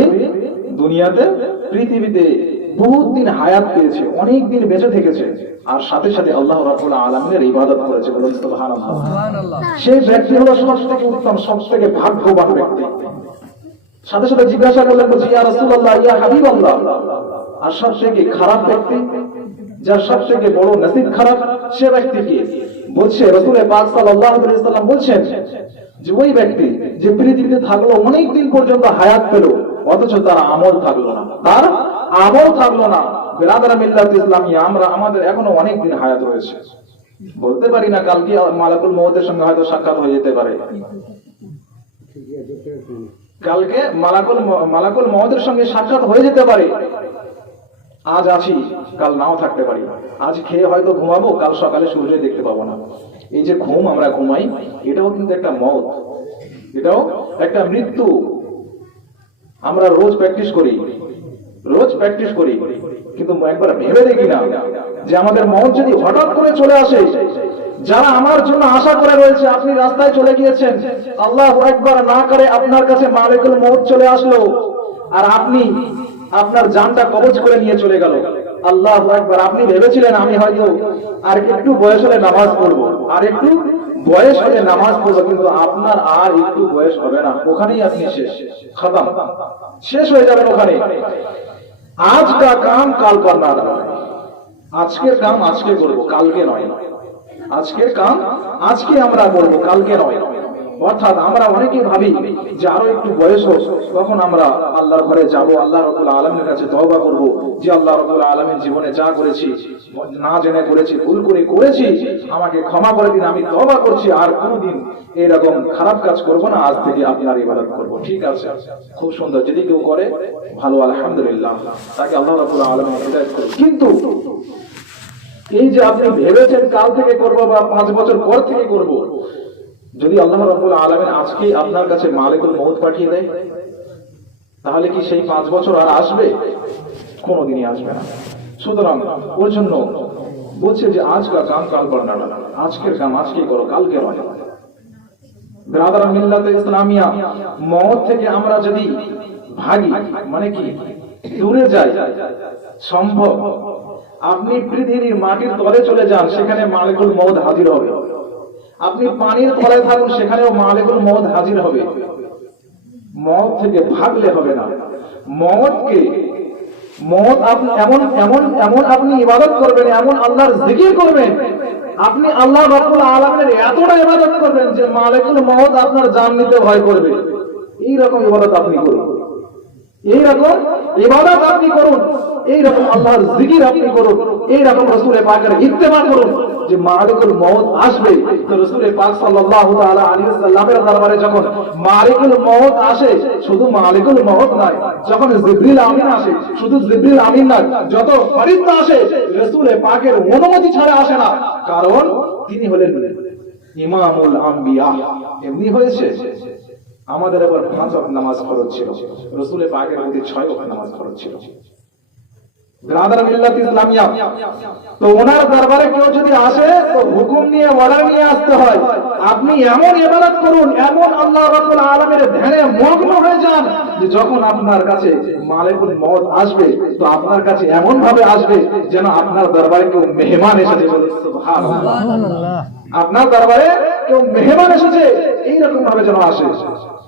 দুনিয়াতে পৃথিবীতে বহুত দিন হায়াত পেয়েছে, অনেক দিন বেঁচে থেকেছে, আর সাথে সাথে আল্লাহ রাব্বুল আলামিনের ইবাদত করেছে। বলুন সুবহানাল্লাহ। সেই ব্যক্তি হলো সবথেকে উত্তম, সবথেকে ভাগ্যবান ব্যক্তি। সাথে সাথে জিজ্ঞাসা করলেন, বলছি ইয়া রাসূলুল্লাহ, ইয়া হাবিবাল্লাহ, আর সবথেকে খারাপ ব্যক্তি, যার সবথেকে বড় নসিব খারাপ, সে ব্যক্তি কি? বলছে রাসূল পাক সাল্লাল্লাহু আলাইহি সাল্লাম বলছেন যে ওই ব্যক্তি যে পৃথিবীতে থাকলো, অনেক দিন পর্যন্ত হায়াত পেল, অথচ তার আমল থাকলো না, তার আমল থাকলো না। বিরাদার মিল্লাত ইসলামিয়া, আমরা আমাদের এখনো অনেক দিন হায়াত রয়েছে, বলতে পারি না কালকে মালাকুল মউতের সঙ্গে হয়তো সাক্ষাৎ হয়ে যেতে পারে, কালকে মালাকুল মউতের সঙ্গে সাক্ষাৎ হয়ে যেতে পারে। আজ আছি, কাল নাও থাকতে পারি। আজ খেয়ে হয়তো ঘুমাবো, কাল সকালে সূর্য দেখতে পাবো না। এই যে ঘুম আমরা ঘুমাই, এটাও কিন্তু একটা মওত, এটাও একটা মৃত্যু। আমরা রোজ প্র্যাকটিস করি, কিন্তু একবার ভেবে দেখি না যে আমাদের মওত যদি হঠাৎ করে চলে আসে, যারা আমার জন্য আশা করে রয়েছে, আপনি রাস্তায় চলে গিয়েছেন, আল্লাহু আকবার না করে আপনার কাছে মালিকুল মউত চলে আসলো, আর আপনি আপনার জানটা কবজ করে নিয়ে চলে গেল। আল্লাহু আকবার। আপনি ভেবেছিলেন আমি হয়তো আর একটু বয়স হলে নামাজ পড়বো, আর একটু বয়স হলে নামাজ পড়বো, কিন্তু আপনার আর একটু বয়স হবে না, ওখানেই আপনি শেষ, খতম, শেষ হয়ে যাবেন ওখানে। আজ কা কাম কাল করনা, আজকের কাম আজকে করবো, কালকে নয়। আজকের কাম আজকে আমরা করবো, কালকে নয়। অর্থাৎ আমরা অনেকে ভাবি যে আরো একটু বয়স হোক, তখন আমরা আল্লাহর ঘরে যাব, আল্লাহ রাব্বুল আলামিনের কাছে তওবা করব, যে আল্লাহ রাব্বুল আলামিন জীবনে যা করেছি, না জেনে করেছি, ভুল করে করেছি, আমাকে ক্ষমা করে দিন, আমি তওবা করছি, আর কোনোদিন এরকম খারাপ কাজ করব না, আজ থেকে আপনার ইবাদত করব। ঠিক আছে, খুব সুন্দর, যদি কেউ করে ভালো, আলহামদুলিল্লাহ, তাকে আল্লাহ রাব্বুল আলামিন হিদায়াত করুন। কিন্তু এই যে আপনি ভেবেছেন কাল থেকে করব বা 5 বছর পর থেকে করব, যদি আল্লাহ রাব্বুল আলামিন আজকে আপনার কাছে মালিকুল মউত পাঠিয়ে দেয়, তাহলে কি সেই 5 বছর আর আসবে? কোনোদিনই আসবে না। সুতরাং ওর জন্য বলছে যে আজ কা কাম কাল করনা, আজকের কাম আজকেই করো, কালকে নয়। বিরাদার মিল্লাত ইসলামিয়া, মওত থেকে আমরা যদি ভাগি, মানে কি দূরে যাই, সম্ভব। আপনি পৃথিবীর মাটির তলে চলে যান, সেখানে মালিকুল মউত হাজির হবে। আপনি পানির তলে থাকুন, সেখানেও মালিকুল মউত হাজির হবে। মওত থেকে ভাগলে হবে না। মওত আপনি এমন আপনি ইবাদত করবেন, এমন আল্লাহর জিকির করবেন, আপনি আল্লাহ রাব্বুল আলামিনের এতটা ইবাদত করবেন যে মালিকুল মউত আপনার জান নিতে ভয় করবে। এই রকম ইবাদত আপনি করুন, এই রকম ইবাদত আপনি করুন, এই রকম আল্লাহর জিকির আপনি করুন, এই রকম রাসূল পাকের ইত্তেবা করুন, যে মালিকুল মউত আসবে। তো রাসূল পাক সাল্লাল্লাহু তাআলা আলাইহি সাল্লামের দরবারে যখন মালিকুল মউত আসে, শুধু মালিকুল মউত নয়, যখন জিবরিল আমিন আসে, শুধু জিবরিল আমিন নয়, যত ফেরেশতা আসে, রাসূল পাকের অনুমতি ছাড়া আসে না, কারণ তিনি হলেন ইমামুল আম্বিয়া। এমনি হয়েছে আমাদের আবার 5 ওয়াক্ত নামাজ ফরজ ছিল, রাসূল পাকের প্রতি 6 ওয়াক্ত নামাজ ফরজ ছিল। বিরাদার মিল্লাত ইসলামিয়া, তো ওনার দরবারে কেউ যদি আসে, তো হুকুম নিয়ে, অর্ডার নিয়ে আসতে হয়। আপনি এমন ইবাদত করুন, এমন আল্লাহ রাব্বুল আলামিনের ধ্যানে মগ্ন হয়ে যান, যে যখন আপনার কাছে মালিকুল মউত আসবে, তো আপনার কাছে এমন ভাবে আসবে যেন আপনার দরবারে কেউ মেহমান এসেছে। সুবহানাল্লাহ। আপনার দরবারে কেউ মেহমান এসেছে, এইরকম ভাবে যেন আসে।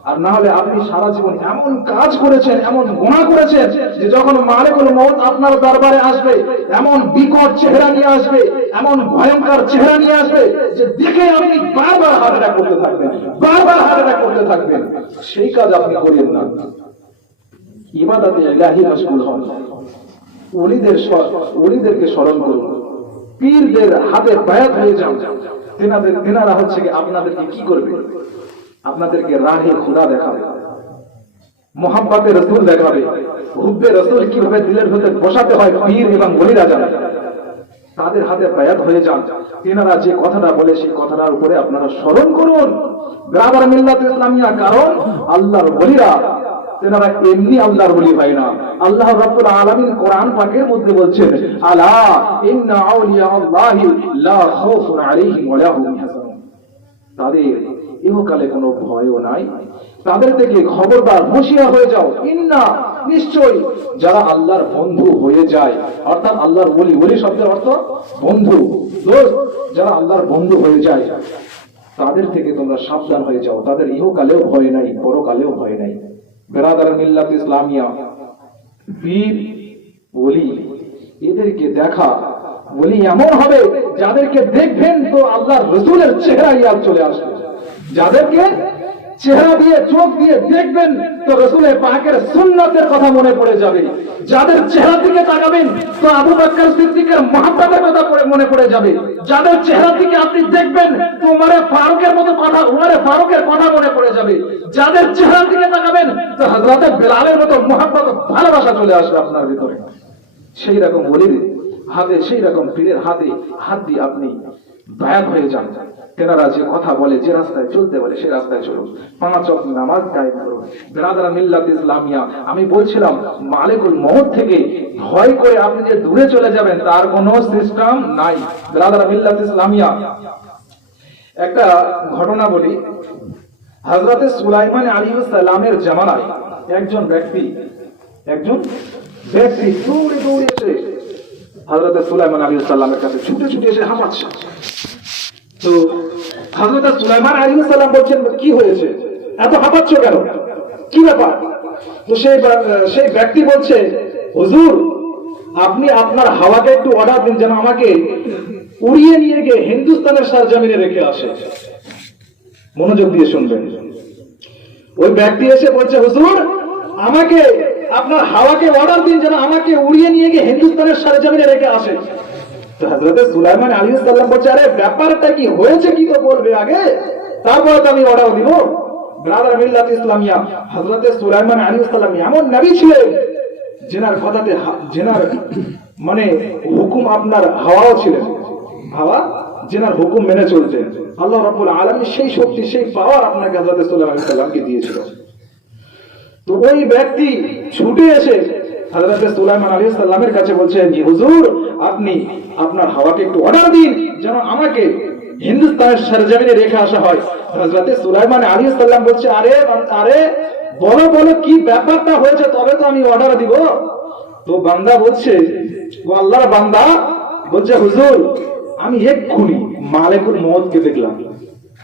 আর না হলে আপনি সারা জীবন এমন কাজ করেছেন, এমন গুনাহ করেছেন, যে যখন মালিকুল মউত আপনার দরবারে আসবে, এমন বিকট চেহারা নিয়ে আসবে, এমন ভয়ঙ্কর চেহারা নিয়ে আসবে, যে দেখে আপনি বারবার হার্ট অ্যাটাক করতে থাকবেন, বারবার হার্ট অ্যাটাক করতে থাকবেন। সেই কাজ আপনি করেন না। ইবাদতে ইলাহি মশগুল হন, ওলিদেরকে স্মরণ করুন, পীরদের হাতে বায়াত হয়ে যান। তেনারা হচ্ছে কি আপনাদেরকে কি করবে? আপনাদেরকে রাহে খুদা দেখাবে, মোহাব্বতে রাসূল দেখাবে, হুব্বে রাসূল কিভাবে দিলের ভিতরে বসাতে হয়, পীর এবং ওলিরা জানে। তাদের হাতে বায়াত হয়ে যান। তেনারা যে কথাটা বলে সেই কথাটার উপরে আপনারা স্মরণ করুন। ব্রাদার মিল্লাত ইসলামিয়া, কারণ আল্লাহর ওলিরা তেনারা এমনি আল্লাহর ওলি হয় না। আল্লাহ রাব্বুল আলামিন কোরআন পাকের মধ্যে বলছেন, আলা ইন্না আউলিয়া আল্লাহি লা খাউফুন আলাইহিম ওয়া লা হুম ইয়াহজানুন। তাদের ইহকালে কোনো ভয়ও নাই, তাদের থেকে খবরদার হুঁশিয়ার হয়ে যাও। ইন্না, নিশ্চয়ই, যারা আল্লাহর বন্ধু হয়ে যায়, অর্থাৎ আল্লাহর ওলি, ওলি শব্দের অর্থ বন্ধু, দোস্ত, যারা আল্লাহর বন্ধু হয়ে যায় তাদের থেকে তোমরা সাবধান হয়ে যাও। তাদের ইহকালেও ভয় নাই, পরকালেও ভয় নাই। বেরাদার মিল্লাত ইসলামিয়া, পীর ওলি এদেরকে দেখা, ওলি এমন হবে যাদেরকে দেখবেন তো আল্লাহর রাসূলের চেহারা ইয়াদ চলে আসবে। যাদেরকে চেহারা দিয়ে, চোখ দিয়ে দেখবেন তো রাসূলের পাকের সুন্নাতের কথা মনে পড়ে যাবে। যাদের চেহারা দিকে তাকাবেন তো আবু বকর সিদ্দিকের মহব্বতের কথা মনে পড়ে যাবে। যাদের চেহারা দিকে আপনি দেখবেন তো উমরে ফারুকের মতো কথা, উমরে ফারুকের কথা মনে পড়ে যাবে। যাদের চেহারা দিকে তাকাবেন তো হযরত বেলালের মতো মহব্বত, ভালোবাসা চলে আসবে আপনার ভিতরে। সেই রকম ওলির হাতে, সেই রকম পীরের হাতে হাত দিয়ে আপনি বায়াত হয়ে যান। তেনারা যে কথা বলে, যে রাস্তায় চলতে বলে সেই রাস্তায় চলুন। 5 ওয়াক্ত নামাজ কায়েম করুন। বেরাদার মিল্লাত ইসলামিয়া, আমি বলছিলাম মালিকুল মউত থেকে ভয় করে আপনি যে দূরে চলে যাবেন তার কোনো সিস্টেম নাই। বেরাদার মিল্লাত ইসলামিয়া, একটা ঘটনা বলি। হযরত সুলাইমান আলাইহিস সালামের জামানায় একজন ব্যক্তি দৌড়ে দৌড়ে এসে হযরত সুলাইমান আলাইহিস সালামের কাছে ছুটে ছুটে এসে হাঁপাচ্ছে। তো হযরত সুলাইমান আলাইহিস সালাম বলছেন, কি হয়েছে, এত হাঁপাচ্ছ কেন, কি ব্যাপার? তো সেই ব্যক্তি বলছে, হুজুর, আপনি আপনার হাওয়াকে একটু অর্ডার দিন যেন আমাকে উড়িয়ে নিয়ে গিয়ে হিন্দুস্তানের সরজমিনে রেখে আসে। মনোযোগ দিয়ে শুনবেন। ওই ব্যক্তি এসে বলছে, হুজুর, আমাকে আপনার হাওয়াকে অর্ডার দিন যেন আমাকে উড়িয়ে নিয়ে গিয়ে হিন্দুস্তানের সরজমিনে রেখে আসে। তো হযরত সুলাইমান আলাইহিস সালাম বলছে, আরে ব্যাপারটা কি হয়েছে, কি তো বলবে আগে, তারপরে তো আমি অর্ডার দিব। ব্রাদার মিল্লাত ইসলামিয়া, হযরত সুলাইমান আলাইহিস সালাম এমন নবী ছিলেন যেনার কথাতে, যেনার মানে হুকুম আপনার হাওয়াও ছিলেন, হাওয়া যেনার হুকুম মেনে চলতেন। আল্লাহ রাব্বুল আলামিন সেই শক্তি, সেই পাওয়ার আপনাকে হযরত সুলাইমান আলাইহিস সালামকে দিয়েছিল। তো ওই ব্যক্তি ছুটে এসে হযরত সুলাইমান আলাইহিস সালামের কাছে বলছেন, জি হুজুর, আপনি আপনার হাওয়াকে একটু অর্ডার দিন যেন আমাকে হিন্দুস্তানের সরজমিনে রেখে আসা হয়। হযরত সুলাইমান আলাইহিস সালাম বলছে, আরে বলো বলো কি ব্যাপারটা হয়েছে, তবে তো আমি অর্ডার দিব। তো বান্দা বলছে, ও আল্লাহর বান্দা বলছে, হুজুর, আমি এক্ষুনি মালিকুল মউতকে দেখলাম,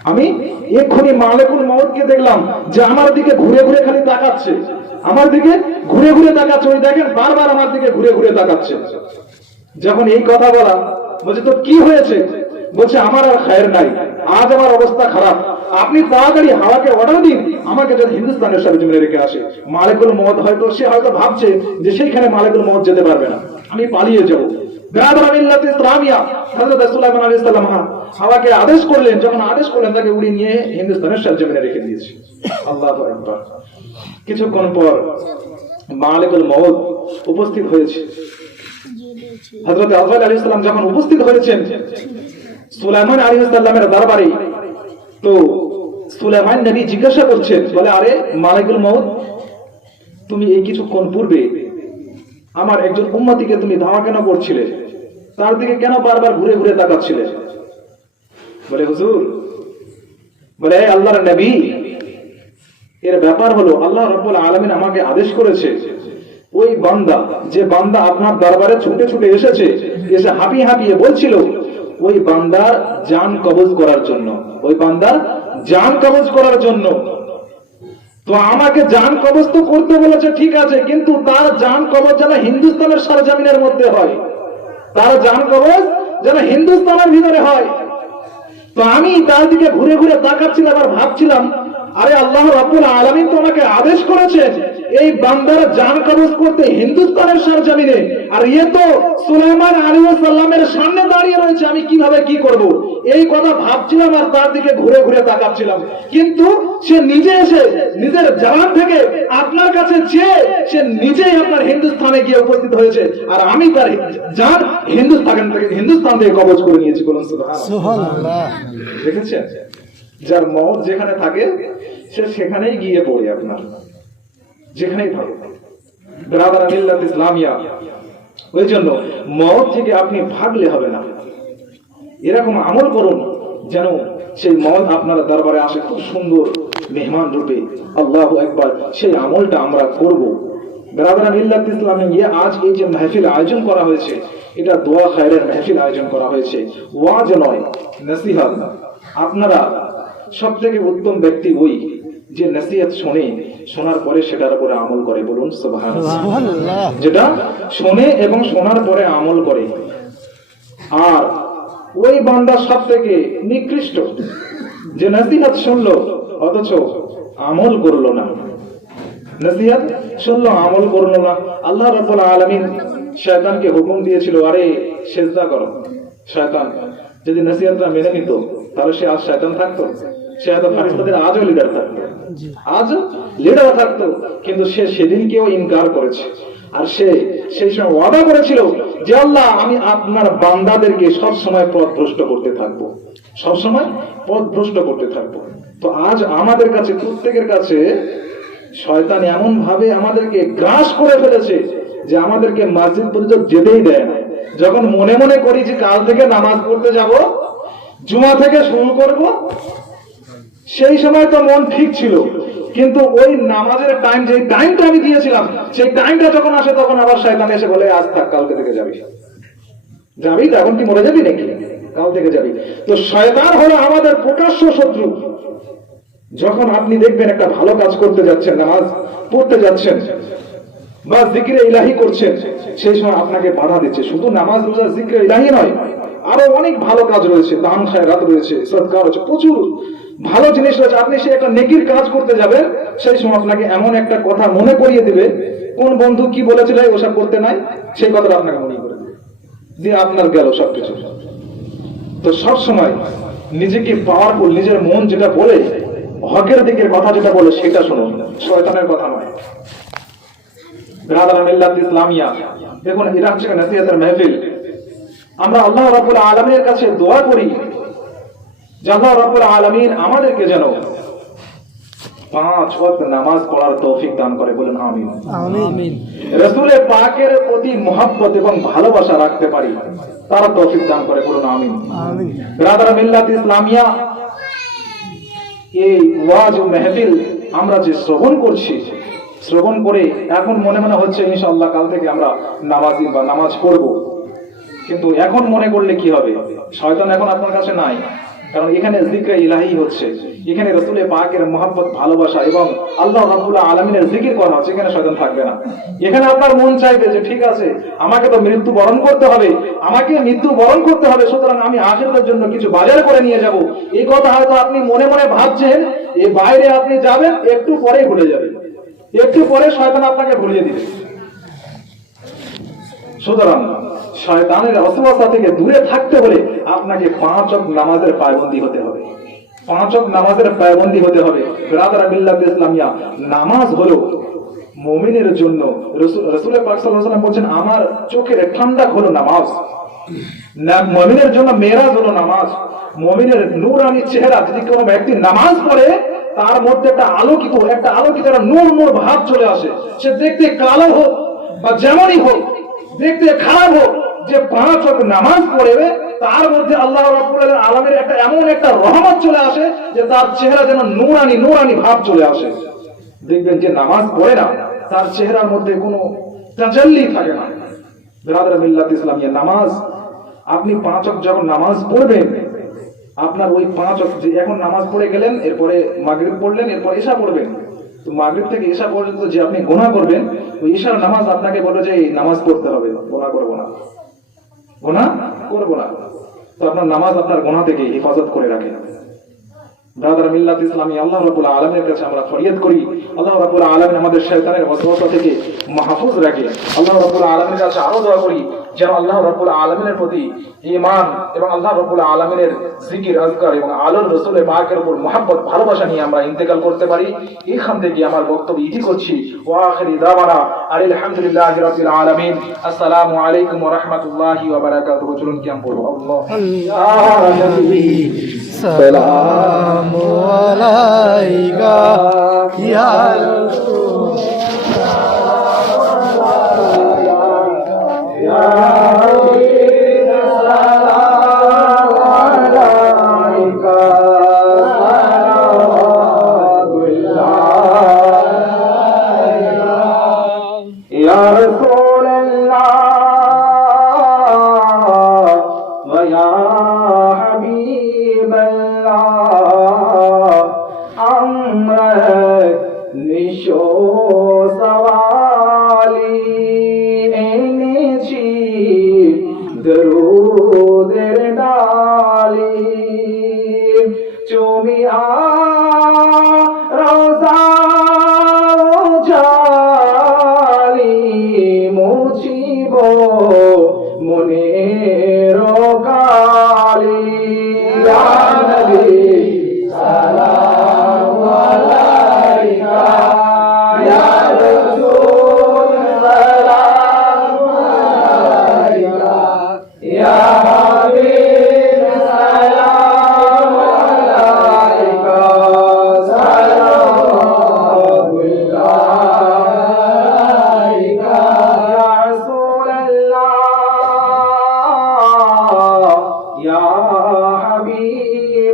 আমি এক্ষুনি মালিকুল মউতকে দেখলাম যে আমার দিকে ঘুরে ঘুরে খালি তাকাচ্ছে, আমার দিকে ঘুরে ঘুরে তাকাচ্ছে। ওই দেখেন বারবার আমার দিকে ঘুরে ঘুরে তাকাচ্ছে। যখন এই কথা বলা, বলছে তো কি হয়েছে? বলছে, আমার আর খায়ের নাই, আজ আমার অবস্থা খারাপ, আপনি তাড়াতাড়ি হাওয়াকে অর্ডার দিন আমাকে যেন হিন্দুস্তানের সরজমিনে রেখে আসে। মালিকুল মউত হয়তো ভাবছে যে সেইখানে মালিকুল মউত যেতে পারবে না, আমি পালিয়ে যাবো। বেরাদার মিল্লাত ইসলামিয়া, হযরত সুলাইমান আলাইহিস সালাম হাওয়াকে আদেশ করলেন, যখন আদেশ করলেন তাকে উড়িয়ে নিয়ে হিন্দুস্তানের সরজমিনে রেখে দিয়েছে। আল্লাহু আকবার। কিছুক্ষণ পর মালিকুল মউত উপস্থিত হয়েছে। হযরত আজরাইল আলাইহিস সালাম যখন উপস্থিত হয়েছেন সুলাইমান আলাইহিস সালামের দরবারে, তো সুলাইমান নবী জিজ্ঞাসা করছেন, বলে, আরে মালিকুল মউত, তুমি এই কিছুক্ষণ পূর্বে আমার একজন উম্মতিকে তুমি ধাওয়া কেন করছিলে, তার দিকে কেন বারবার ঘুরে ঘুরে তাকাচ্ছিলে? বলে, হুজুর, বলে, আল্লাহর নবী, এর ব্যাপার হলো আল্লাহ রাব্বুল আলামিন আমাকে আদেশ করেছে ওই বান্দা, যে বান্দা আপনার দরবারে ছুটে ছুটে এসেছে, এসে হাঁপিয়ে হাঁপিয়ে বলছিল, ওই বান্দার জান কবজ করার জন্য, ওই বান্দার জান কবজ করার জন্য। তো আমাকে জান কবজ তো করতে বলেছে, ঠিক আছে, কিন্তু তার জান কবজ যেন হিন্দুস্তানের সরজমিনের মধ্যে হয়, তার জান কবজ যেন হিন্দুস্তানের ভিতরে হয়। তো আমি তার দিকে ঘুরে ঘুরে তাকাচ্ছিলাম আর ভাবছিলাম, আরে আল্লাহ রাব্বুল আলামিন তো আমাকে আদেশ করেছেন এই বান্দার জান কবজ করতে হিন্দুস্তানের সরজমিনে, আর এ তো সুলাইমান আলাইহিস সালামের সামনে দাঁড়িয়ে রয়েছে, আমি কিভাবে কি করব? এই কথা ভাবছিলাম আর তার দিকে ঘুরে ঘুরে তাকাচ্ছিলাম, কিন্তু সে নিজে এসে নিজের জান থেকে আপনার কাছে চেয়ে সে নিজেই আপনার হিন্দুস্তানে গিয়ে উপস্থিত হয়েছে, আর আমি তার জান হিন্দুস্তান থেকে কবজ করে নিয়েছি। বলুন সুবহানাল্লাহ। দেখেছেন, যার মত যেখানে থাকে সে সেখানেই গিয়ে পড়ে, আপনার যেখানেই থাকে। ব্রাদার মিল্লাত ইসলামিয়া, ওই জন্য মত থেকে আপনি ভাগলে হবে না, এরকম আমল করুন যেন সেই মত আপনার দরবারে আসে খুব সুন্দর মেহমান রূপে। আল্লাহু আকবার। সেই আমলটা আমরা করব। ব্রাদার মিল্লাত ইসলামিয়া, আজ এই যে মাহফিল আয়োজন করা হয়েছে, এটা দোয়া খায়রের মাহফিল আয়োজন করা হয়েছে, ওয়াজ নয়, নসিহত। আপনারা সব থেকে উত্তম ব্যক্তি ওই যে নসিহত শোনে, শোনার পরে সেটার উপরে আমল করে। বলুন সুবহানাল্লাহ। যেটা শোনে এবং শোনার পরে আমল করে। আর ওই বান্দা সব থেকে নিকৃষ্ট যে নসিহত শুনলো অথচ আমল করলো না, নসিহত শুনলো আমল করলো না। আল্লাহ রাব্বুল আলামিন শয়তানকে হুকুম দিয়েছিল, আরে সিজদা করো। শয়তান যদি নসিহতটা মেনে নিত তাহলে সে আজ শয়তান থাকতো? সে হয়তো ফেরেশতাদের আজও লিডার থাকতো, আজও লিডার থাকতো, কিন্তু সে সেদিনকেও ইনকার করেছে। আর সে সেই সময় ওয়াদা করেছিল যে আল্লাহ, আমি আপনার বান্দাদেরকে সব সময় পথভ্রষ্ট করতে থাকবো, সব সময় পথভ্রষ্ট করতে থাকবো। তো আজ আমাদের কাছে, প্রত্যেকের কাছে শয়তান এমন ভাবে আমাদেরকে গ্রাস করে ফেলেছে যে আমাদেরকে মসজিদ পর্যন্ত যেতেই দেয় না। যখন মনে মনে করি যে কাল থেকে নামাজ পড়তে যাব, জুমা থেকে শুরু করব, সেই সময় তো মন ঠিক ছিল, কিন্তু ওই নামাজের টাইম, যে টাইমটা আমি দিয়েছিলাম, সেই টাইমটা যখন আসে তখন আবার শয়তান এসে বলে, আজ থাক, কালকে থেকে যাবি। যাবি তো, এখন কি মরে যাবি নাকি? কাল থেকে যাবি। তো শয়তান হলো আমাদের প্রকাশ্য শত্রু। যখন আপনি দেখবেন একটা ভালো কাজ করতে যাচ্ছেন, নামাজ পড়তে যাচ্ছেন বা জিকিরে ইলাহি করছেন, সেই সময় আপনাকে বাধা দিচ্ছে। শুধু নামাজ রোজা জিকিরে ইলাহি নয়, আরো অনেক ভালো কাজ রয়েছে, দান খায়রাত রয়েছে, সদকা রয়েছে, প্রচুর ভালো জিনিস রয়েছে। আপনি সে একটা নেকির কাজ করতে যাবেন, সেই সময় আপনাকে এমন একটা কথা মনে করিয়ে দিবে, কোন বন্ধু কি বলেছিল ওসব করতে নাই, সেই কথাটা আপনাকে মনে করে দিবে, দিয়ে আপনার গেল সবকিছু। তো সব সময় নিজেকে পাওয়ারফুল, নিজের মন যেটা বলে, হকের দিকের কথা যেটা বলে, সেটা শুনুন, শয়তানের কথা নয়। ব্রাদার মিল্লাত ইসলামিয়া, দেখুন এটা হচ্ছে নসিহতের মাহফিল। আমরা আল্লাহ রাব্বুল আলামিনের কাছে দোয়া করি যে আল্লাহ রাব্বুল আলামিন আমাদেরকে যেন 5 ওয়াক্ত নামাজ পড়ার তৌফিক দান করে। বলেন আমিন। আমিন। রাসূল পাকের প্রতি মহব্বত এবং ভালোবাসা রাখতে পারি, তার তৌফিক দান করে। বলুন আমিন। আমিন। ব্রাদার মিল্লাত ইসলামিয়া, এই ওয়াজ ও মাহফিল আমরা যে শ্রবণ করছি, শ্রবণ করে এখন মনে মনে হচ্ছে ইনশাআল্লাহ কাল থেকে আমরা নামাজি বা নামাজ পড়ব, কিন্তু এখন মনে করলে কি হবে? শয়তান এখন আপনার কাছে নাই, কারণ এখানে জিকির ইলাহি হচ্ছে, এখানে রাসূল পাকের মহব্বত, ভালোবাসা এবং আল্লাহ রাব্বুল আলামিনের জিকির করা হচ্ছে, এখানে শয়তান থাকবে না। এখানে আপনার মন চাইবে যে ঠিক আছে, আমাকে তো মৃত্যু বরণ করতে হবে, আমাকে মৃত্যু বরণ করতে হবে, সুতরাং আমি আখিরাতের জন্য কিছু বাজার করে নিয়ে যাব। এই কথা হয়তো আপনি মনে মনে ভাবছেন, এই বাইরে আপনি যাবেন, একটু পরেই ভুলে যাবেন, একটু পরে শয়তান আপনাকে ভুলিয়ে দিবে। সুতরাং শয়তানের ওয়াসওয়াসা থেকে দূরে থাকতে হলে আপনাকে 5 ওয়াক্ত নামাজের পায়বন্দি হতে হবে, 5 ওয়াক্ত নামাজের পায়বন্দি হতে হবে। ব্রাদার মিল্লাত ইসলামিয়া, নামাজ হলো মুমিনের জন্য, রাসূল পাক সাল্লাল্লাহু আলাইহি ওয়াসাল্লাম বলেন, আমার চোখের ঠান্ডা হলো নামাজ, মুমিনের জন্য মেরাজ হলো নামাজ। মুমিনের নূরানি চেহারা, যদি কোনো ব্যক্তি নামাজ পড়ে, তার মধ্যে একটা আলোকিত নূর ভাব চলে আসে। সে দেখতে কালো হোক বা যেমনই হোক, দেখতে খারাপ হোক, যে 5 ওয়াক্ত নামাজ পড়বে, তার মধ্যে আল্লাহ রাব্বুল আলামিনের একটা এমন একটা রহমত চলে আসে যে তার চেহারা যেন নূরানি ভাব চলে আসে। দেখবেন যে নামাজ পড়ে না, তার চেহারার মধ্যে কোনো তাজাল্লি থাকে না। ব্রাদার মিল্লাত ইসলামিয়া, নামাজ আপনি 5 ওয়াক্ত যখন নামাজ পড়বেন, আপনার ওই 5 ওয়াক্ত, যে এখন নামাজ পড়ে গেলেন, এরপরে মাগরিব পড়লেন, এরপর ইশা পড়বেন, তো মাগরিব থেকে ইশা পর্যন্ত যে আপনি গুনাহ করবেন, ওই ইশার নামাজ আপনাকে বলে যে নামাজ পড়তে হবে, গুনাহ করব না, গুনাহ করব না। তো আপনার নামাজ আপনার গুনাহ থেকে হেফাজত করে রাখে। ব্রাদার মিল্লাত ইসলামী, আল্লাহ রাব্বুল আলামিনের কাছে আমরা ফরিয়াদ করি, আল্লাহ রাব্বুল আলামিন আমাদের শয়তানের ওয়াসওয়াসা থেকে মাহফুজ রাখে। আল্লাহ রাব্বুল আলামিনের কাছে আরো দোয়া করি যেন আল্লাহ রাব্বুল আলামিনের প্রতি ঈমান এবং আল্লাহ রাব্বুল আলামিনের জিকির আজকার এবং আলোর রাসূলের পাকের উপর মহব্বত ভালোবাসা নিয়ে আমরা ইন্তেকাল করতে পারি। এইখান থেকে আমার বক্তব্য ইতি করছি। ওয়া আখিরি দাওয়ানা আলহামদুলিল্লাহি রাব্বিল আলামিন। আসসালামু আলাইকুম ওয়া রাহমাতুল্লাহি ওয়া বারাকাতুহু। চলুন কি আমরা পড়ব আল্লাহ ইয়া নবী সালামু আলাইকা ইয়া রাসূল দরুদের ডালি চুমিয়া রোজা জালি মুছিব মনের কালি ইয়া নবী সালামু আলাইকা ইয়া রাসূল সালামু আলাইকা ইয়া হাবিব সালামু আলাইকা সালামুল্লাহ ইয়া রাসূলাল্লাহ ইয়া হাবিবাল্লাহ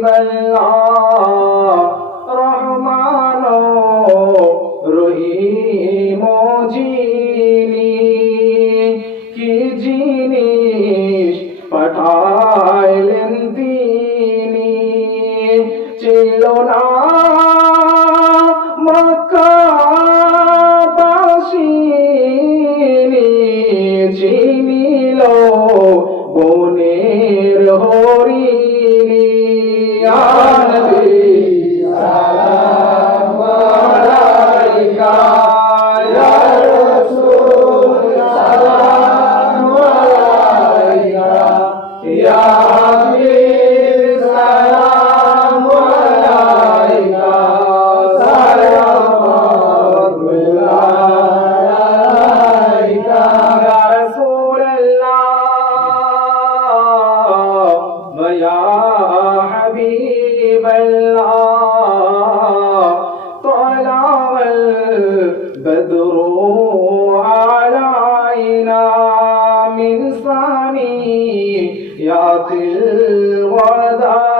রহমানো রহিম যিনি কি জিনিস পাঠাইলেন তিনি ছিল না মক্কাবাসিনী চিনিল বনের হরিণী ইয়া নবী সালামু আলাইকা ইয়া রাসূল সালামু আলাইকা ইয়া হাবিব সালামু আলাইকা সালামুল্লাহ ইয়া রাসূলাল্লাহ ওয়া ইয়া হাবিবাল্লাহ طلع البدر علينا من ثنيات الوداع